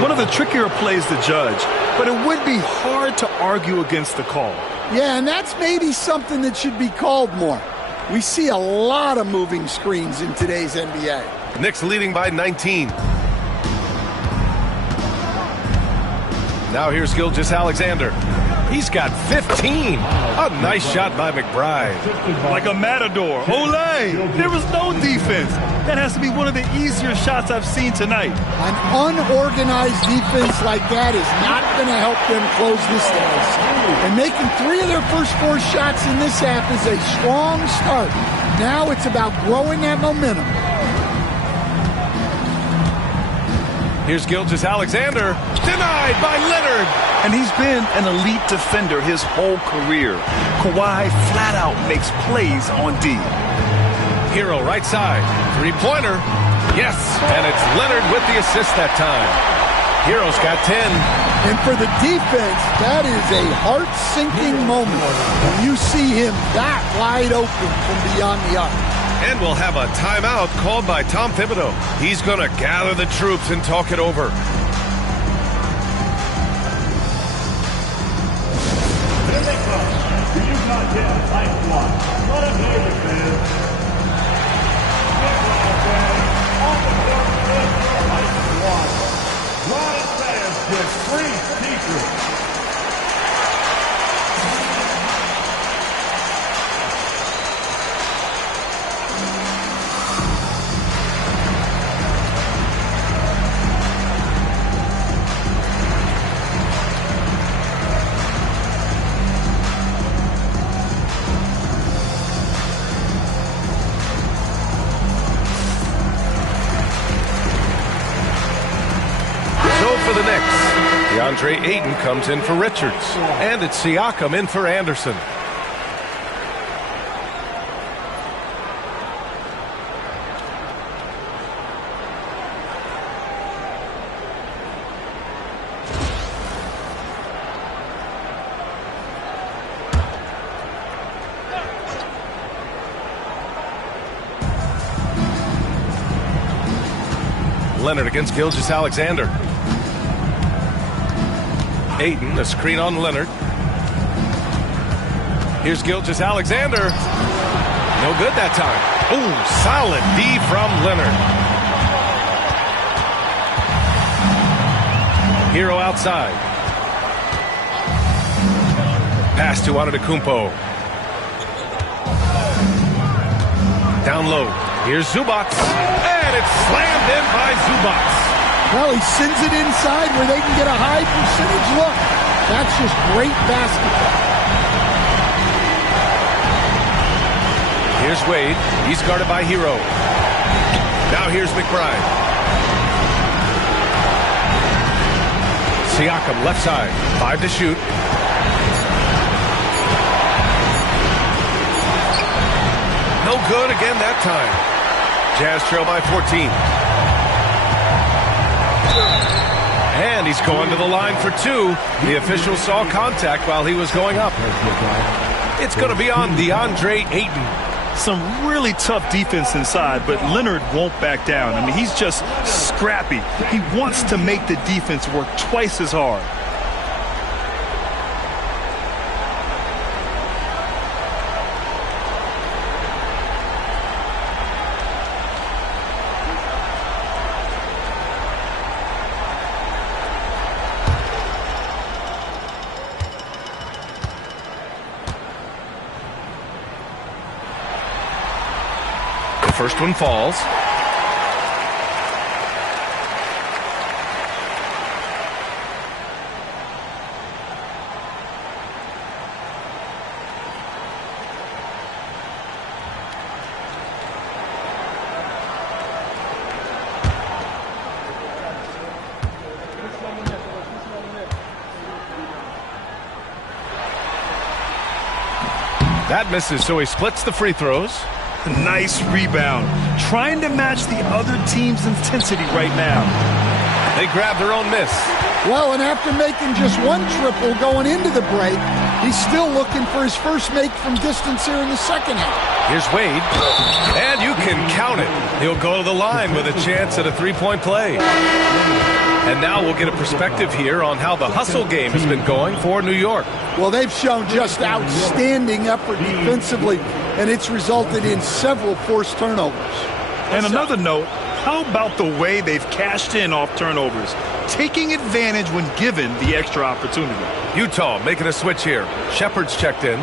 One of the trickier plays to judge, but it would be hard to argue against the call. Yeah, and that's maybe something that should be called more. We see a lot of moving screens in today's NBA. Knicks leading by 19. Now here's Gilgeous-Alexander. He's got 15. A nice shot by McBride. Like a matador. Olay! There was no defense. That has to be one of the easier shots I've seen tonight. An unorganized defense like that is not going to help them close this deficit. And making 3 of their first 4 shots in this half is a strong start. Now it's about growing that momentum. Here's Gilgeous-Alexander. Denied by Leonard. And he's been an elite defender his whole career. Kawhi flat out makes plays on D. Hero right side. 3-pointer. Yes. And it's Leonard with the assist that time. Hero's got 10. And for the defense, that is a heart-sinking moment when you see him that wide open from beyond the arc. And we'll have a timeout called by Tom Thibodeau. He's going to gather the troops and talk it over. Here they come. The Utah Jazz high squad. What a play, fans. On the court with the high squad. Ron and fans get free secrets. the Knicks. DeAndre Ayton comes in for Richards. And it's Siakam in for Anderson. Leonard against Gilgeous-Alexander. Ayton, a screen on Leonard. Here's Gilgeous-Alexander. No good that time. Ooh, solid D from Leonard. Hero outside. Pass to Antetokounmpo. Down low. Here's Zubac. And it's slammed in by Zubac. Well, he sends it inside where they can get a high percentage look. That's just great basketball. Here's Wade. He's guarded by Hero. Now here's McBride. Siakam left side. 5 to shoot. No good again that time. Jazz trail by 14. And he's going to the line for 2. The official saw contact while he was going up. It's going to be on DeAndre Ayton. Some really tough defense inside, but Leonard won't back down. I mean, he's just scrappy. He wants to make the defense work twice as hard. First one falls. That misses, so he splits the free throws. Nice rebound. Trying to match the other team's intensity right now. They grab their own miss. Well, and after making just one triple going into the break, he's still looking for his first make from distance here in the second half. Here's Wade. And you can count it. He'll go to the line with a chance at a three-point play. And now we'll get a perspective here on how the hustle game has been going for New York. Well, they've shown just outstanding effort defensively, and it's resulted in several forced turnovers. And another note, how about the way they've cashed in off turnovers, taking advantage when given the extra opportunity. Utah making a switch here. Shepard's checked in.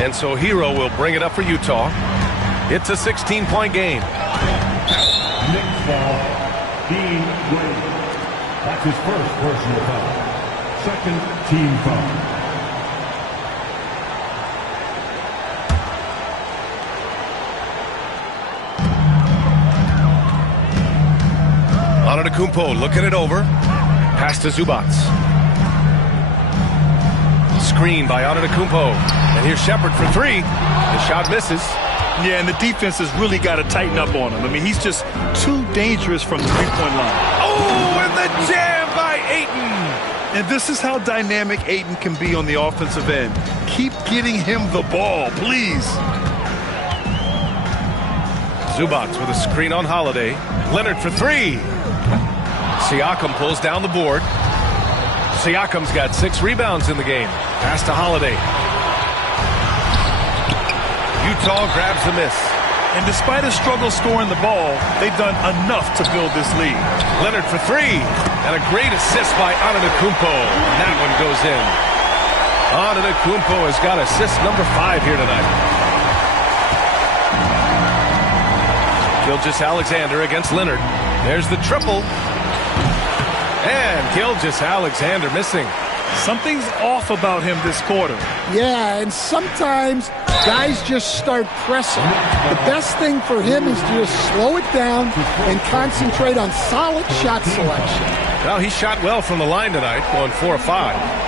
And so Hero will bring it up for Utah. It's a 16-point game. Knicks foul, Dean Wade. That's his first personal foul. Second team foul. Antetokounmpo looking it over. Pass to Zubac. Screen by Antetokounmpo. And here's Shepard for 3. The shot misses. Yeah, and the defense has really got to tighten up on him. I mean, he's just too dangerous from the three-point line. Oh, and the jam by Ayton. And this is how dynamic Ayton can be on the offensive end. Keep getting him the ball, please. Zubac with a screen on Holiday. Leonard for 3. Siakam pulls down the board. Siakam's got 6 rebounds in the game. Pass to Holiday. Utah grabs the miss. And despite a struggle scoring the ball, they've done enough to build this lead. Leonard for 3. And a great assist by Antetokounmpo. And that one goes in. Antetokounmpo has got assist number 5 here tonight. Gilgeous-Alexander against Leonard. There's the triple. And Gilgeous-Alexander missing. Something's off about him this quarter. Yeah, and sometimes guys just start pressing. The best thing for him is to just slow it down and concentrate on solid shot selection. Well, he shot well from the line tonight, going 4 of 5.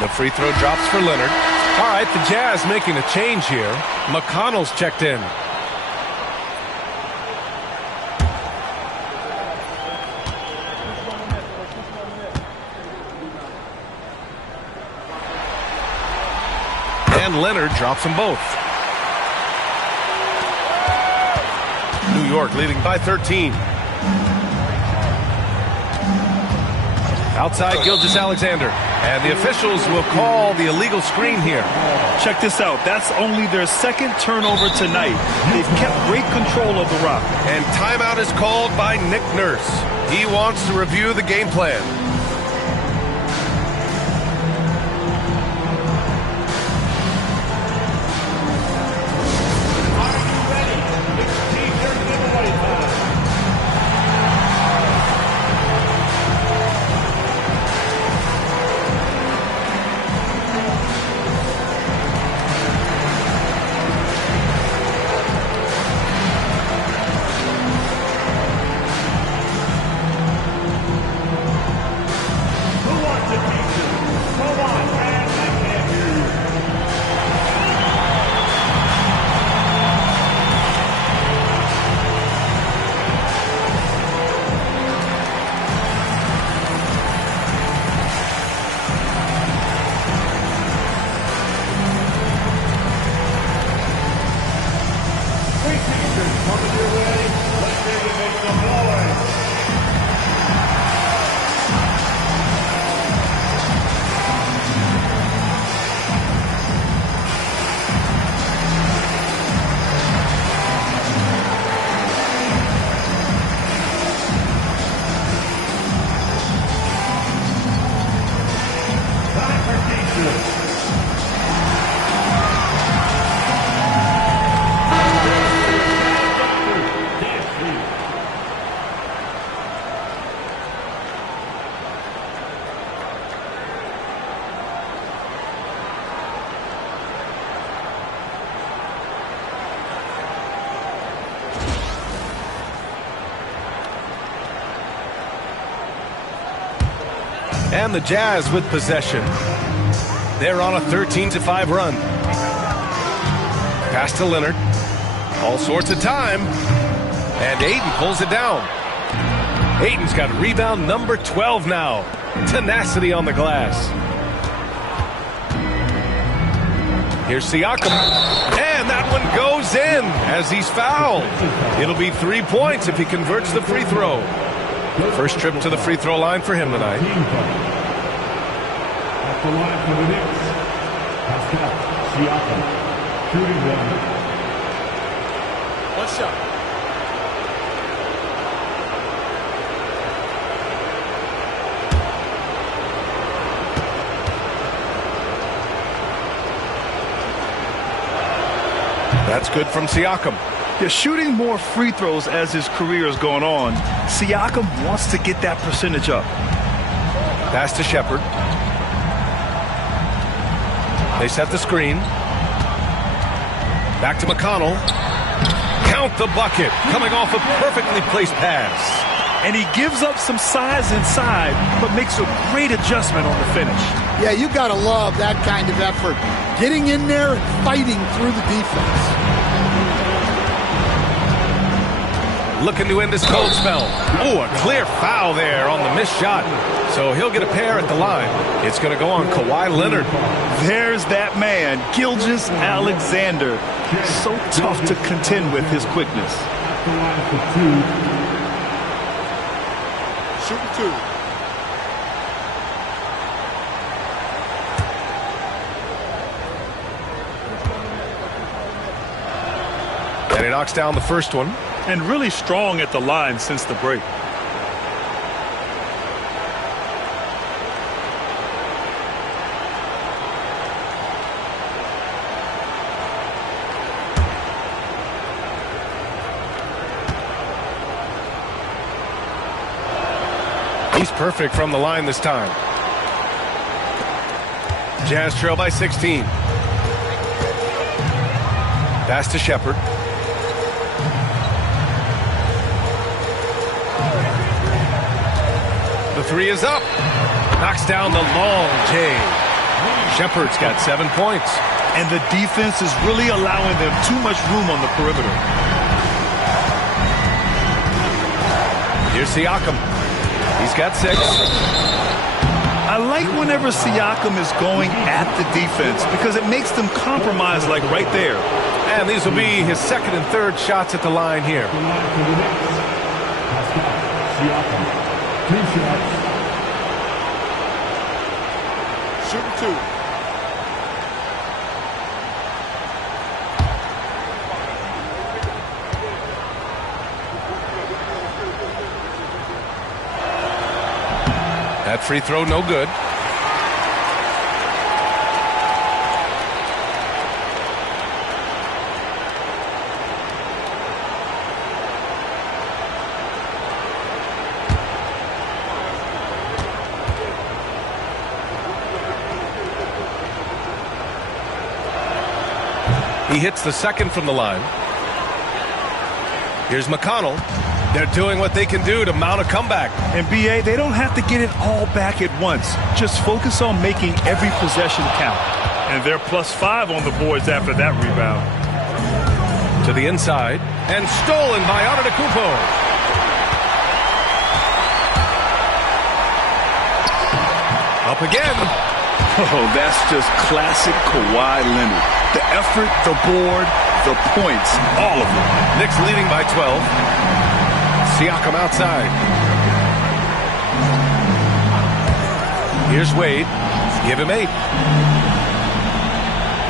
The free throw drops for Leonard. All right, the Jazz making a change here. McConnell's checked in. And Leonard drops them both. New York leading by 13. Outside Gilgeous-Alexander. And the officials will call the illegal screen here. Check this out. That's only their second turnover tonight. They've kept great control of the rock. And timeout is called by Nick Nurse. He wants to review the game plan. And the Jazz with possession. They're on a 13-5 run. Pass to Leonard. All sorts of time. And Ayton pulls it down. Ayton's got rebound number 12 now. Tenacity on the glass. Here's Siakam. And that one goes in as he's fouled. It'll be 3 points if he converts the free throw. First trip to the free throw line for him tonight. At the line for the Knicks, Pascal Siakam, shooting one. One shot. That's good from Siakam. Yeah, shooting more free throws as his career is going on. Siakam wants to get that percentage up. Pass to Shepard. They set the screen. Back to McConnell. Count the bucket. Coming off a perfectly placed pass. And he gives up some size inside, but makes a great adjustment on the finish. Yeah, you got to love that kind of effort. Getting in there and fighting through the defense. Looking to end this cold spell. Oh, a clear foul there on the missed shot. So he'll get a pair at the line. It's going to go on Kawhi Leonard. There's that man, Gilgeous-Alexander. So tough to contend with his quickness. At the line for two. Shooting two. And he knocks down the first one. And really strong at the line since the break. He's perfect from the line this time. Jazz trail by 16. Pass to Shepard. The three is up. Knocks down the long J. Shepard's got 7 points. And the defense is really allowing them too much room on the perimeter. Here's Siakam. He's got 6. I like whenever Siakam is going at the defense because it makes them compromise like right there. And these will be his second and third shots at the line here. Siakam, 2 shots. Shoot 2. That free throw no good. He hits the second from the line. Here's McConnell. They're doing what they can do to mount a comeback. And BA, they don't have to get it all back at once. Just focus on making every possession count. And they're +5 on the boards after that rebound. To the inside and stolen by Antetokounmpo. Up again. Oh, that's just classic Kawhi Leonard. The effort, the board, the points, all of them. Knicks leading by 12. Siakam outside. Here's Wade. Give him 8.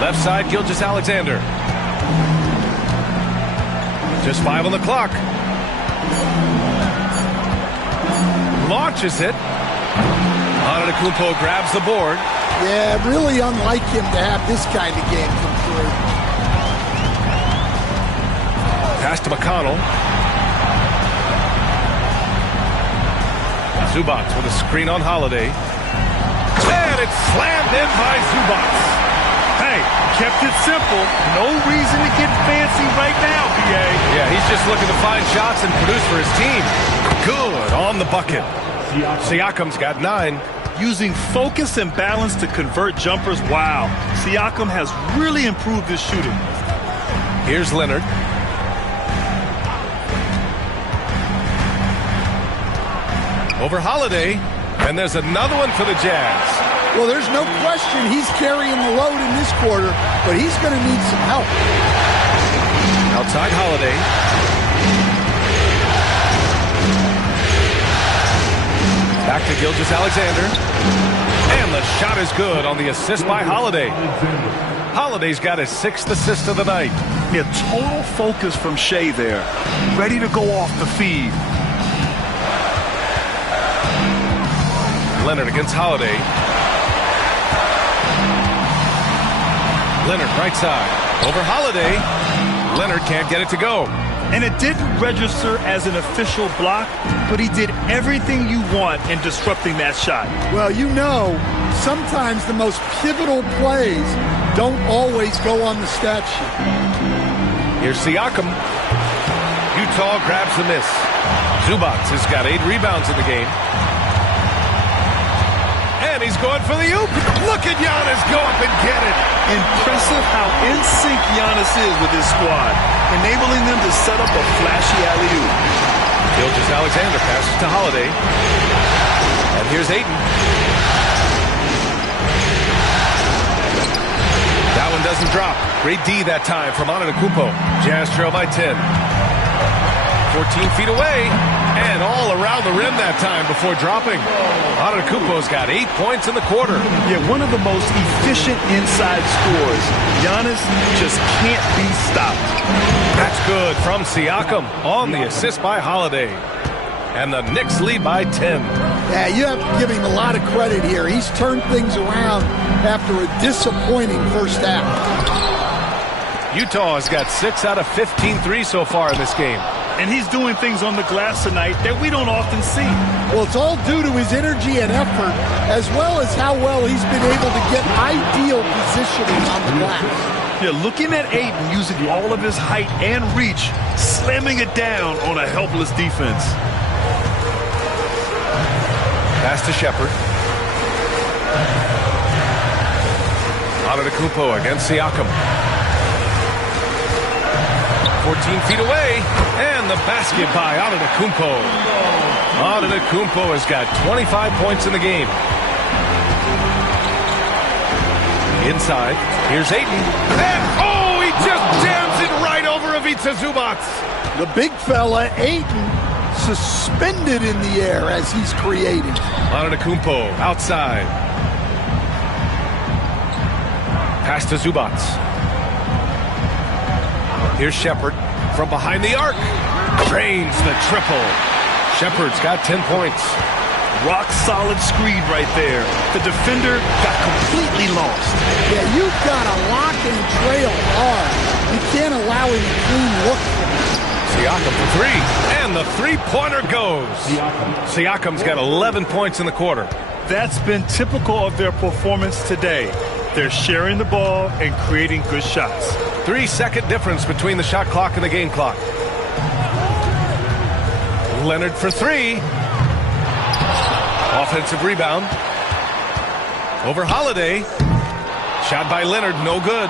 Left side, Gilgeous-Alexander. Just 5 on the clock. Launches it. Antetokounmpo grabs the board. Yeah, really unlike him to have this kind of game come through. Pass to McConnell. Zubac with a screen on Holiday. And it's slammed in by Zubac. Hey, kept it simple. No reason to get fancy right now, BA. Yeah, he's just looking to find shots and produce for his team. Good on the bucket. Siakam's got 9. Using focus and balance to convert jumpers. Wow. Siakam has really improved his shooting. Here's Leonard. Over Holiday. And there's another one for the Jazz. Well, there's no question he's carrying the load in this quarter, but he's going to need some help. Outside Holiday. Back to Gilgeous-Alexander. And the shot is good on the assist by Holiday. Holiday's got his 6th assist of the night. Yeah, total focus from Shea there. Ready to go off the feed. Leonard against Holiday. Leonard right side. Over Holiday. Leonard can't get it to go. And it didn't register as an official block, but he did everything you want in disrupting that shot. Well, you know, sometimes the most pivotal plays don't always go on the stat sheet. Here's Siakam. Utah grabs the miss. Zubac has got 8 rebounds in the game. And he's going for the oop. Look at Giannis go up and get it. Impressive how in sync Giannis is with his squad, enabling them to set up a flashy alley-oop. Gilgeous-Alexander passes to Holiday. And here's Ayton. That one doesn't drop. Great D that time from Antetokounmpo. Jazz trail by 10. 14 feet away. And all around the rim that time before dropping. Antetokounmpo's got 8 points in the quarter. Yeah, one of the most efficient inside scorers. Giannis just can't be stopped. That's good from Siakam on the assist by Holiday. And the Knicks lead by 10. Yeah, you have to give him a lot of credit here. He's turned things around after a disappointing first half. Utah has got 6 out of 15 threes so far in this game. and he's doing things on the glass tonight that we don't often see. Well, it's all due to his energy and effort, as well as how well he's been able to get ideal positioning on the glass. Yeah, looking at Ayton using all of his height and reach, slamming it down on a helpless defense. Pass to Shepard. Antetokounmpo against Siakam. 14 feet away, and the basket by Antetokounmpo. Antetokounmpo has got 25 points in the game. Inside, here's Ayton, and oh, he just jams it right over Ivica Zubac. The big fella, Ayton, suspended in the air as he's creating. Antetokounmpo outside. Pass to Zubac. Here's Shepard from behind the arc. Drains the triple. Shepard's got 10 points. Rock solid screen right there. The defender got completely lost. Yeah, you've got to lock and trail hard. You can't allow him a clean look for it. Siakam for three, and the three-pointer goes. Siakam's got 11 points in the quarter. That's been typical of their performance today. They're sharing the ball and creating good shots. 3-second difference between the shot clock and the game clock. Leonard for three. Offensive rebound. Over Holiday. Shot by Leonard, no good.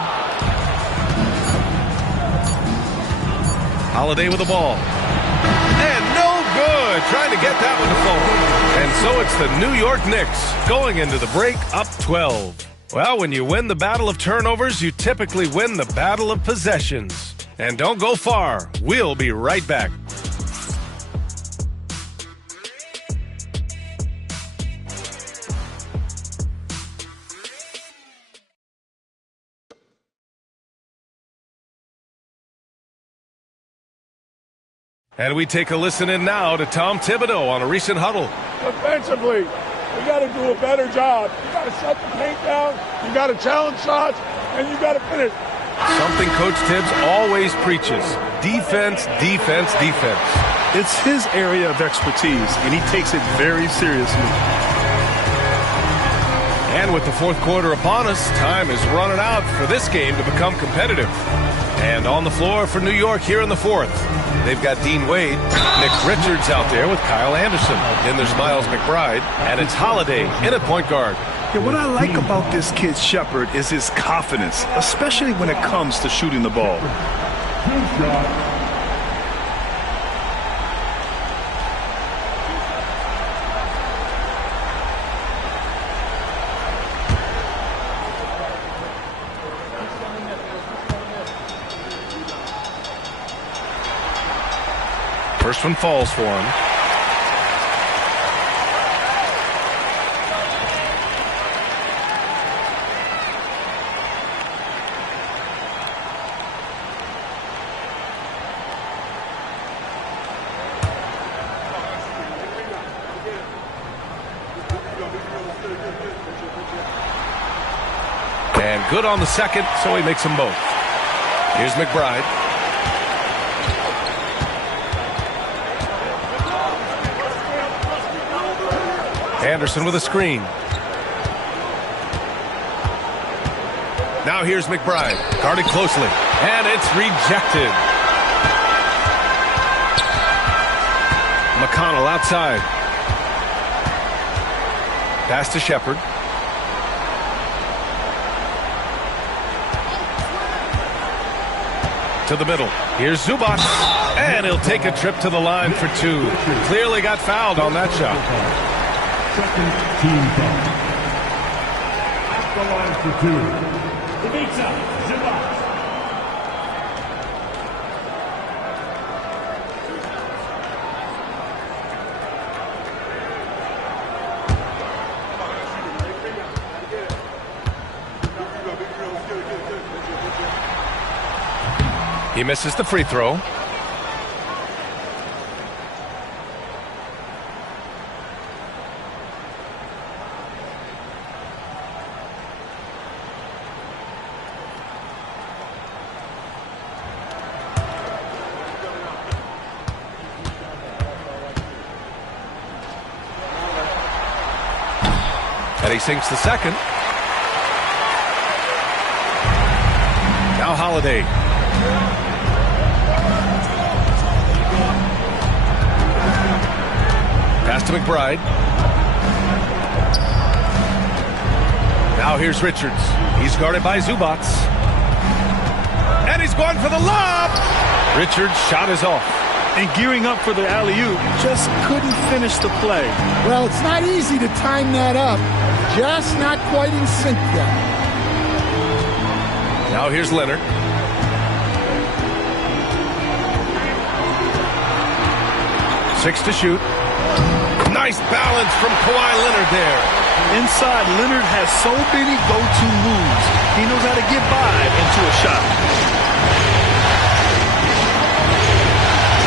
Holiday with the ball. And no good. Trying to get that one to fall. And so it's the New York Knicks going into the break up 12. Well, when you win the battle of turnovers, you typically win the battle of possessions. And don't go far. We'll be right back. And we take a listen in now to Tom Thibodeau on a recent huddle. Defensively, we got to do a better job. You got to shut the paint down, you got to challenge shots, and you got to finish. Something Coach Tibbs always preaches: defense, defense, defense. It's his area of expertise, and he takes it very seriously. And with the fourth quarter upon us, time is running out for this game to become competitive. And on the floor for New York here in the fourth, they've got Dean Wade, Nick Richards out there with Kyle Anderson. Then there's Miles McBride, and it's Holiday in at point guard. Yeah, what I like about this kid Shepard is his confidence, especially when it comes to shooting the ball. First one falls for him. And good on the second, so he makes them both. Here's McBride. Anderson with a screen. Now here's McBride, guarded closely, and it's rejected. McConnell outside. Pass to Shepard. To the middle. Here's Zubac, and he'll take a trip to the line for two. Clearly got fouled on that shot. Second team foul. At the line for two, Ivica Zubac. He misses the free throw. And he sinks the second. Now Holiday. Pass to McBride. Now here's Richards. He's guarded by Zubats. And he's going for the lob. Richards' shot is off. And gearing up for the alley-oop, just couldn't finish the play. Well, it's not easy to time that up. Just not quite in sync yet. Now here's Leonard. Six to shoot. Nice balance from Kawhi Leonard there. Inside, Leonard has so many go-to moves. He knows how to get by into a shot.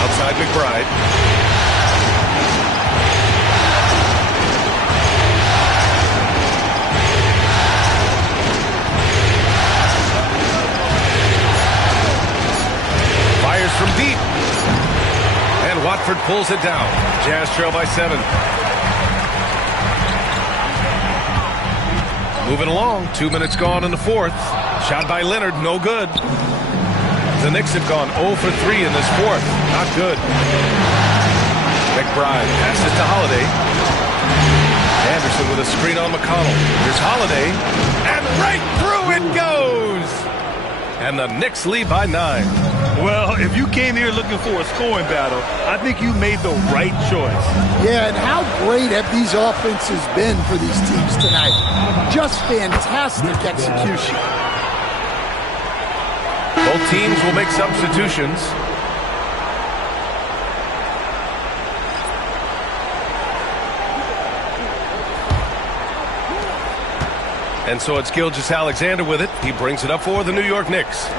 Outside McBride. Fires from deep. And Watford pulls it down. Jazz trail by 7. Moving along. 2 minutes gone in the fourth. Shot by Leonard. No good. The Knicks have gone 0 for 3 in this fourth. Not good. McBride passes to Holiday. Anderson with a screen on McConnell. Here's Holiday. And right through it goes. And the Knicks lead by 9. Well, if you came here looking for a scoring battle, I think you made the right choice. Yeah, and how great have these offenses been for these teams tonight? Just fantastic execution. Both teams will make substitutions. And so it's Gilgeous-Alexander with it. He brings it up for the New York Knicks.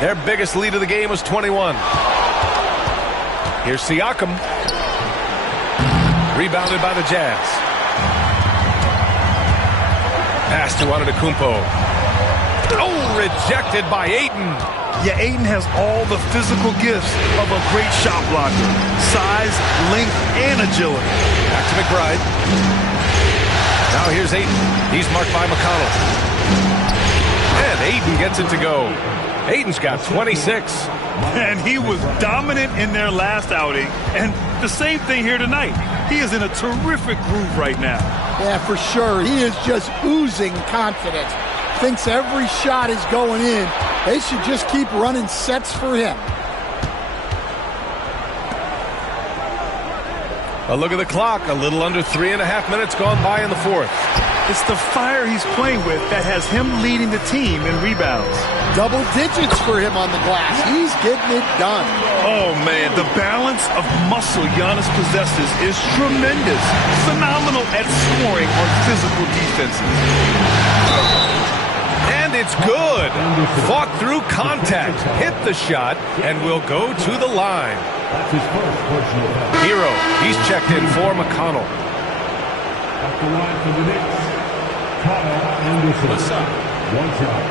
Their biggest lead of the game was 21. Here's Siakam. Rebounded by the Jazz. Pass to Antetokounmpo. Oh, rejected by Ayton. Yeah, Ayton has all the physical gifts of a great shot blocker. Size, length, and agility. Back to McBride. Now here's Ayton. He's marked by McConnell. And Ayton gets it to go. Ayton's got 26. And he was dominant in their last outing. And the same thing here tonight. He is in a terrific groove right now. Yeah, for sure. He is just oozing confidence. Thinks every shot is going in. They should just keep running sets for him. A look at the clock. A little under 3.5 minutes gone by in the fourth. It's the fire he's playing with that has him leading the team in rebounds. Double digits for him on the glass. He's getting it done. Oh, man, the balance of muscle Giannis possesses is tremendous. Phenomenal at scoring on physical defenses. And it's good. Fought through contact, hit the shot, and will go to the line. Hero, he's checked in for McConnell. At the line for the Knicks, Kyle Anderson. What's up? 1 shot.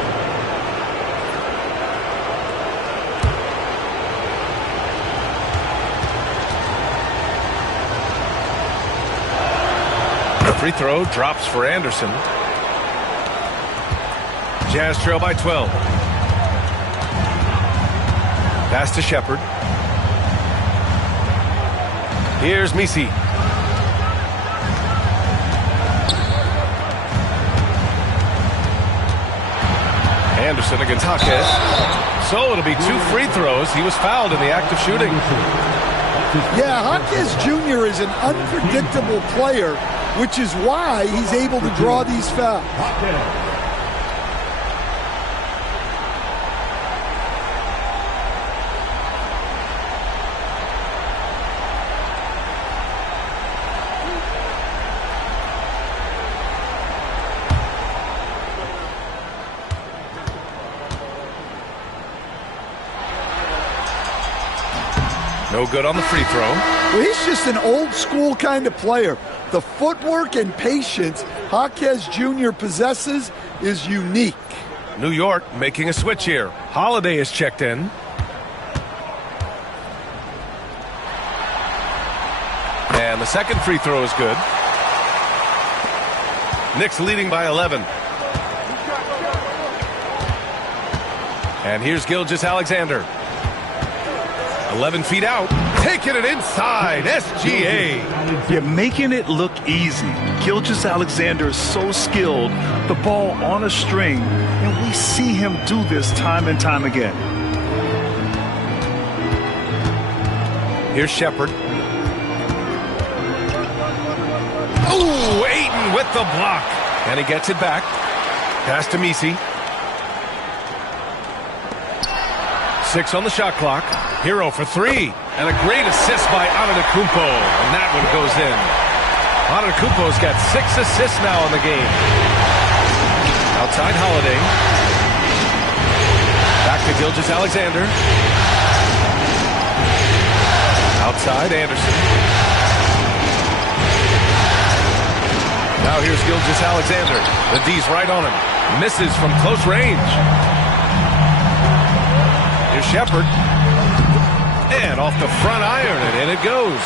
The free throw drops for Anderson. Jazz trail by 12. Pass to Shepard. Here's Misi. Anderson against Jaquez. So it'll be 2 free throws. He was fouled in the act of shooting. Yeah, Jaquez Jr. is an unpredictable player, which is why he's able to draw these fouls. No good on the free throw. Well, he's just an old school kind of player. The footwork and patience Jaquez Jr. possesses is unique. New York making a switch here. Holiday is checked in. And the second free throw is good. Knicks leading by 11. And here's Gilgeous-Alexander. 11 feet out. Taking it inside. SGA. You're making it look easy. Gilgeous-Alexander is so skilled. The ball on a string. And we see him do this time and time again. Here's Shepherd. Oh, Ayton with the block. And he gets it back. Pass to Misi. 6 on the shot clock. Hero for 3. And a great assist by Antetokounmpo. And that one goes in. Antetokounmpo's got 6 assists now in the game. Outside Holiday. Back to Gilgeous-Alexander. Outside Anderson. Now here's Gilgeous-Alexander. The D's right on him. Misses from close range. Here's Shepherd. And off the front iron, and in it goes.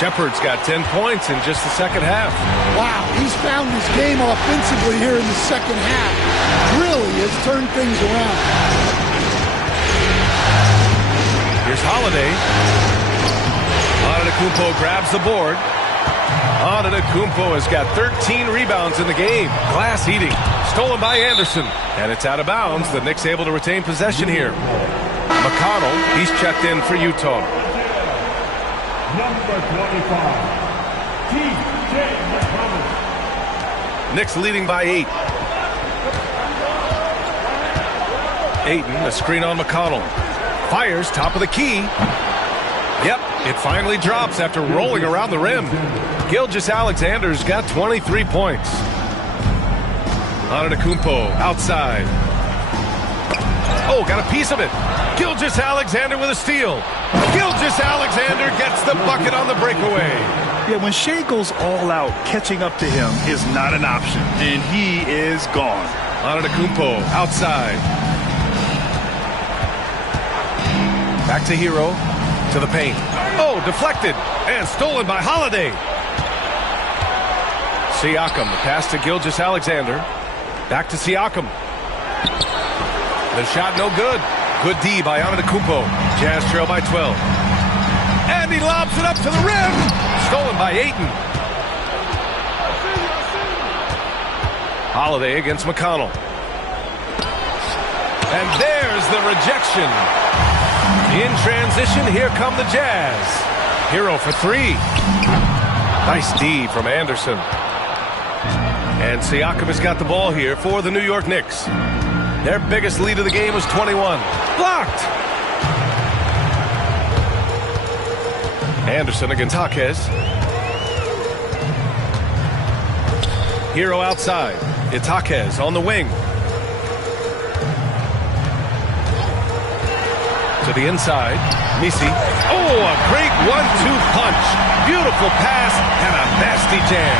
Shepherd's got 10 points in just the second half. Wow, he's found his game offensively here in the second half. Really has turned things around. Here's Holiday. Antetokounmpo grabs the board. Antetokounmpo has got 13 rebounds in the game. Glass eating. Stolen by Anderson. And it's out of bounds. The Knicks able to retain possession here. McConnell, he's checked in for Utah. Number 25, T.J. McConnell. Knicks leading by 8. Ayton, a screen on McConnell. Fires, top of the key. Yep, it finally drops after rolling around the rim. Gilgeous-Alexander's got 23 points. Antetokounmpo outside. Oh, got a piece of it. Gilgeous-Alexander with a steal. Gilgeous-Alexander gets the bucket on the breakaway. Yeah, when Shea goes all out, catching up to him is not an option, and he is gone. Antetokounmpo outside. Back to Hero. To the paint. Oh, deflected. And stolen by Holiday. Siakam, the pass to Gilgeous-Alexander. Back to Siakam. The shot no good. Good D by Antetokounmpo. Jazz trail by 12. And he lobs it up to the rim. Stolen by Ayton. Holiday against McConnell. And there's the rejection. In transition, here come the Jazz. Hero for 3. Nice D from Anderson. And Siakam has got the ball here for the New York Knicks. Their biggest lead of the game was 21. Blocked! Anderson against Jaquez. Hero outside. It's Jaquez on the wing. To the inside. Misi. Oh, a great 1-2 punch. Beautiful pass and a nasty jam.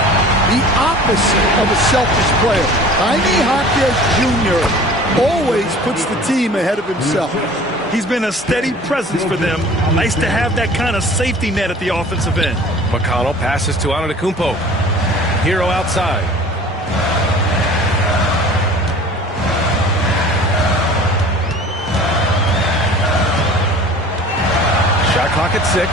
The opposite of a selfish player. Jaime Jaquez Jr. always puts the team ahead of himself. He's been a steady presence for them. Nice to have that kind of safety net at the offensive end. McConnell passes to Antetokounmpo. Hero outside. Shot clock at 6.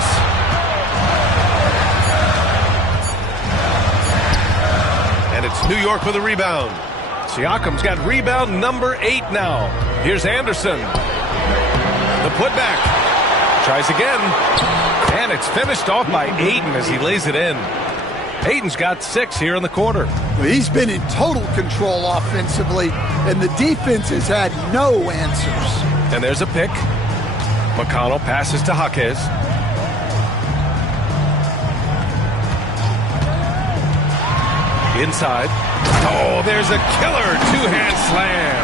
And it's New York with a rebound. Siakam's got rebound number 8 now. Here's Anderson. The putback. Tries again. And it's finished off by Ayton as he lays it in. Ayton's got 6 here in the quarter. He's been in total control offensively, and the defense has had no answers. And there's a pick. McConnell passes to Jaquez. Inside. Oh, there's a killer two-hand slam.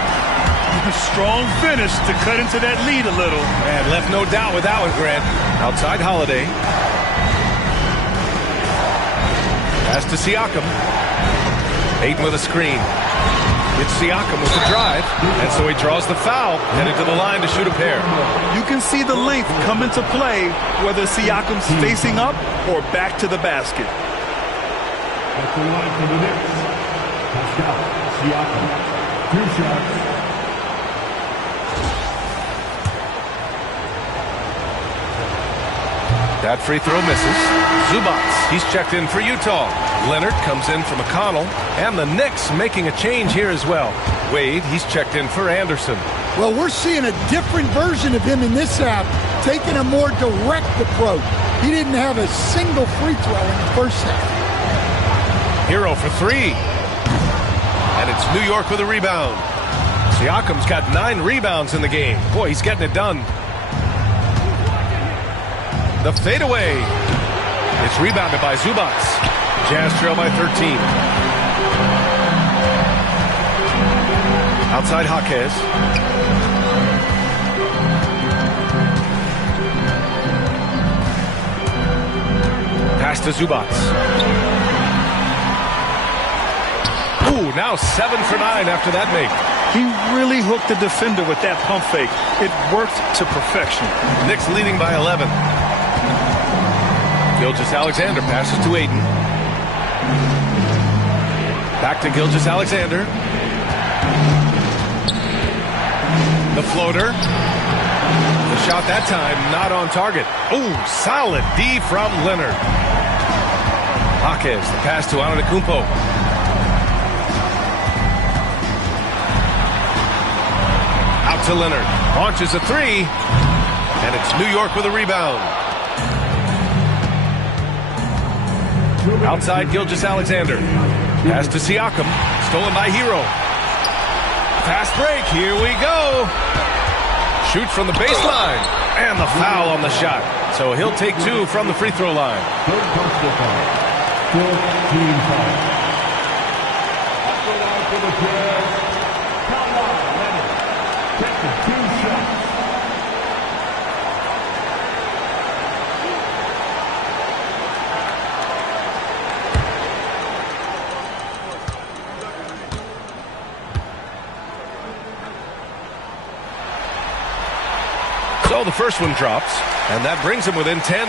A strong finish to cut into that lead a little. And left no doubt with that one, Grant. Outside Holiday. Pass to Siakam. Ayton with a screen. It's Siakam with the drive, and so he draws the foul, headed to the line to shoot a pair. You can see the length come into play, whether Siakam's facing up or back to the basket. At the line for the Knicks, Pascal Siakam, 2 shots. That free throw misses. Zubats, he's checked in for Utah. Leonard comes in for McConnell. And the Knicks making a change here as well. Wade, he's checked in for Anderson. Well, we're seeing a different version of him in this half, taking a more direct approach. He didn't have a single free throw in the first half. Hero for 3. And it's New York with a rebound. Siakam's got 9 rebounds in the game. Boy, he's getting it done. The fadeaway. It's rebounded by Zubats. Jazz trail by 13. Outside Jaquez. Pass to Zubats. Ooh, now 7 for 9 after that make. He really hooked the defender with that pump fake. It worked to perfection. Knicks leading by 11. Gilgeous-Alexander passes to Ayton. Back to Gilgeous-Alexander. The floater. The shot that time not on target. Ooh, solid D from Leonard. Jaquez, the pass to Antetokounmpo. Out to Leonard. Launches a 3. And it's New York with a rebound. Outside Gilgeous-Alexander. Pass to Siakam. Stolen by Hero. Fast break. Here we go. Shoots from the baseline. And the foul on the shot. So he'll take 2 from the free throw line. Third personal foul. 4th team foul. Up the line for the Jazz. Kawhi Leonard. Taking 2 shots. So the first one drops, and that brings him within 10.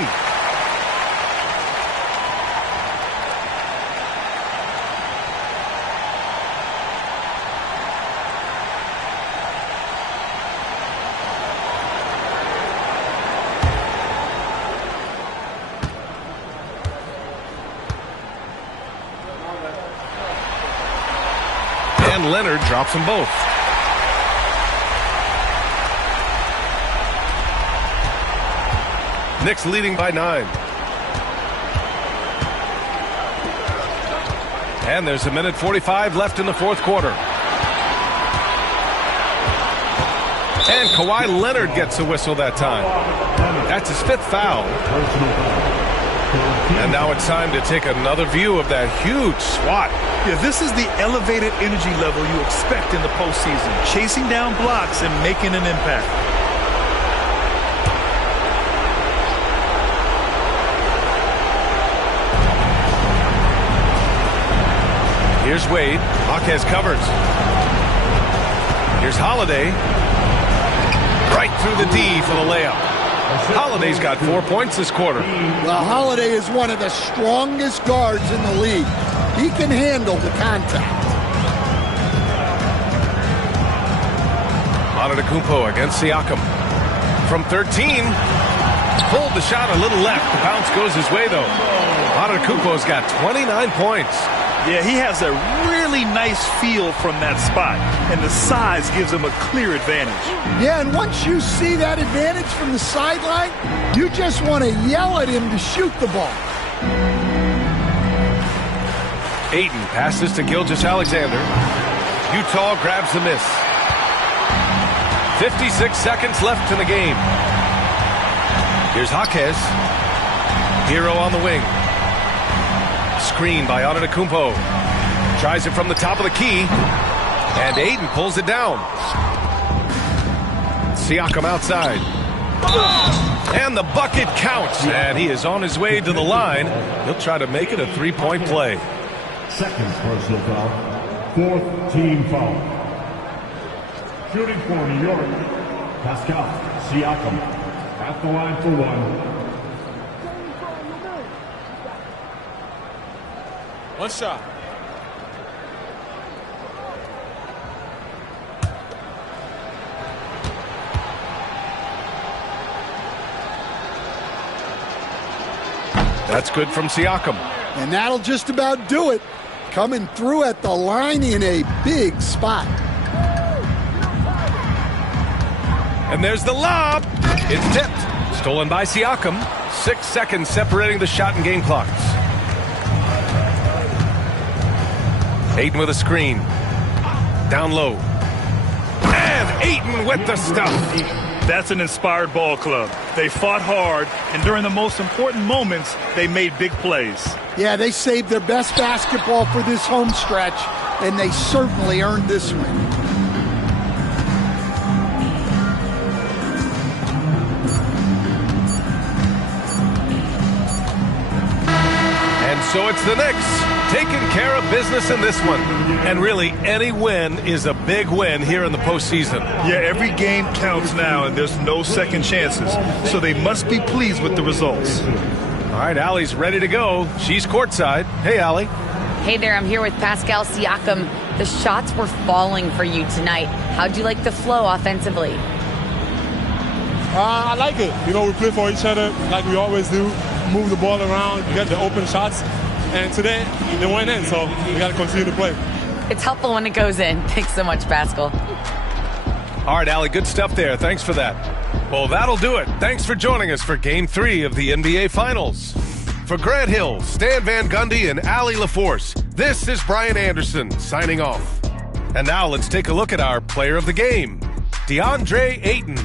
And Leonard drops them both. Knicks leading by 9. And there's 1:45 left in the fourth quarter. And Kawhi Leonard gets a whistle that time. That's his 5th foul. And now it's time to take another view of that huge swat. Yeah, this is the elevated energy level you expect in the postseason. Chasing down blocks and making an impact. Here's Wade. Jaquez covers. Here's Holiday. Right through the D for the layup. Holiday's got 4 points this quarter. Well, Holiday is one of the strongest guards in the league. He can handle the contact. Antetokounmpo against Siakam. From 13. Pulled the shot a little left. The bounce goes his way, though. Antetokounmpo's got 29 points. Yeah, he has a really nice feel from that spot, and the size gives him a clear advantage. Yeah, and once you see that advantage from the sideline, you just want to yell at him to shoot the ball. Ayton passes to Gilgeous-Alexander. Utah grabs the miss. 56 seconds left in the game. Here's Jaquez. Hero on the wing. Screen by Antetokounmpo. Tries it from the top of the key. And Ayton pulls it down. Siakam outside. And the bucket counts. And he is on his way to the line. He'll try to make it a 3-point play. Second personal foul. 4th team foul. Shooting for New York. Pascal Siakam. At the line for 1. One shot. That's good from Siakam. And that'll just about do it. Coming through at the line in a big spot. And there's the lob. It's tipped. Stolen by Siakam. 6 seconds separating the shot and game clocks. Ayton with a screen. Down low. And Ayton with the stuff. That's an inspired ball club. They fought hard, and during the most important moments, they made big plays. Yeah, they saved their best basketball for this home stretch, and they certainly earned this win. And so it's the Knicks taking care of business in this one. And really, any win is a big win here in the postseason. Yeah, every game counts now, and there's no second chances. So they must be pleased with the results. All right, Allie's ready to go. She's courtside. Hey, Allie. Hey there, I'm here with Pascal Siakam. The shots were falling for you tonight. How'd you like the flow offensively? I like it. You know, we play for each other like we always do. Move the ball around, get the open shots. And today, they went in, so we got to continue to play. It's helpful when it goes in. Thanks so much, Pascal. All right, Allie, good stuff there. Thanks for that. Well, that'll do it. Thanks for joining us for Game 3 of the NBA Finals. For Grant Hill, Stan Van Gundy, and Allie LaForce, this is Brian Anderson signing off. And now let's take a look at our player of the game, DeAndre Ayton.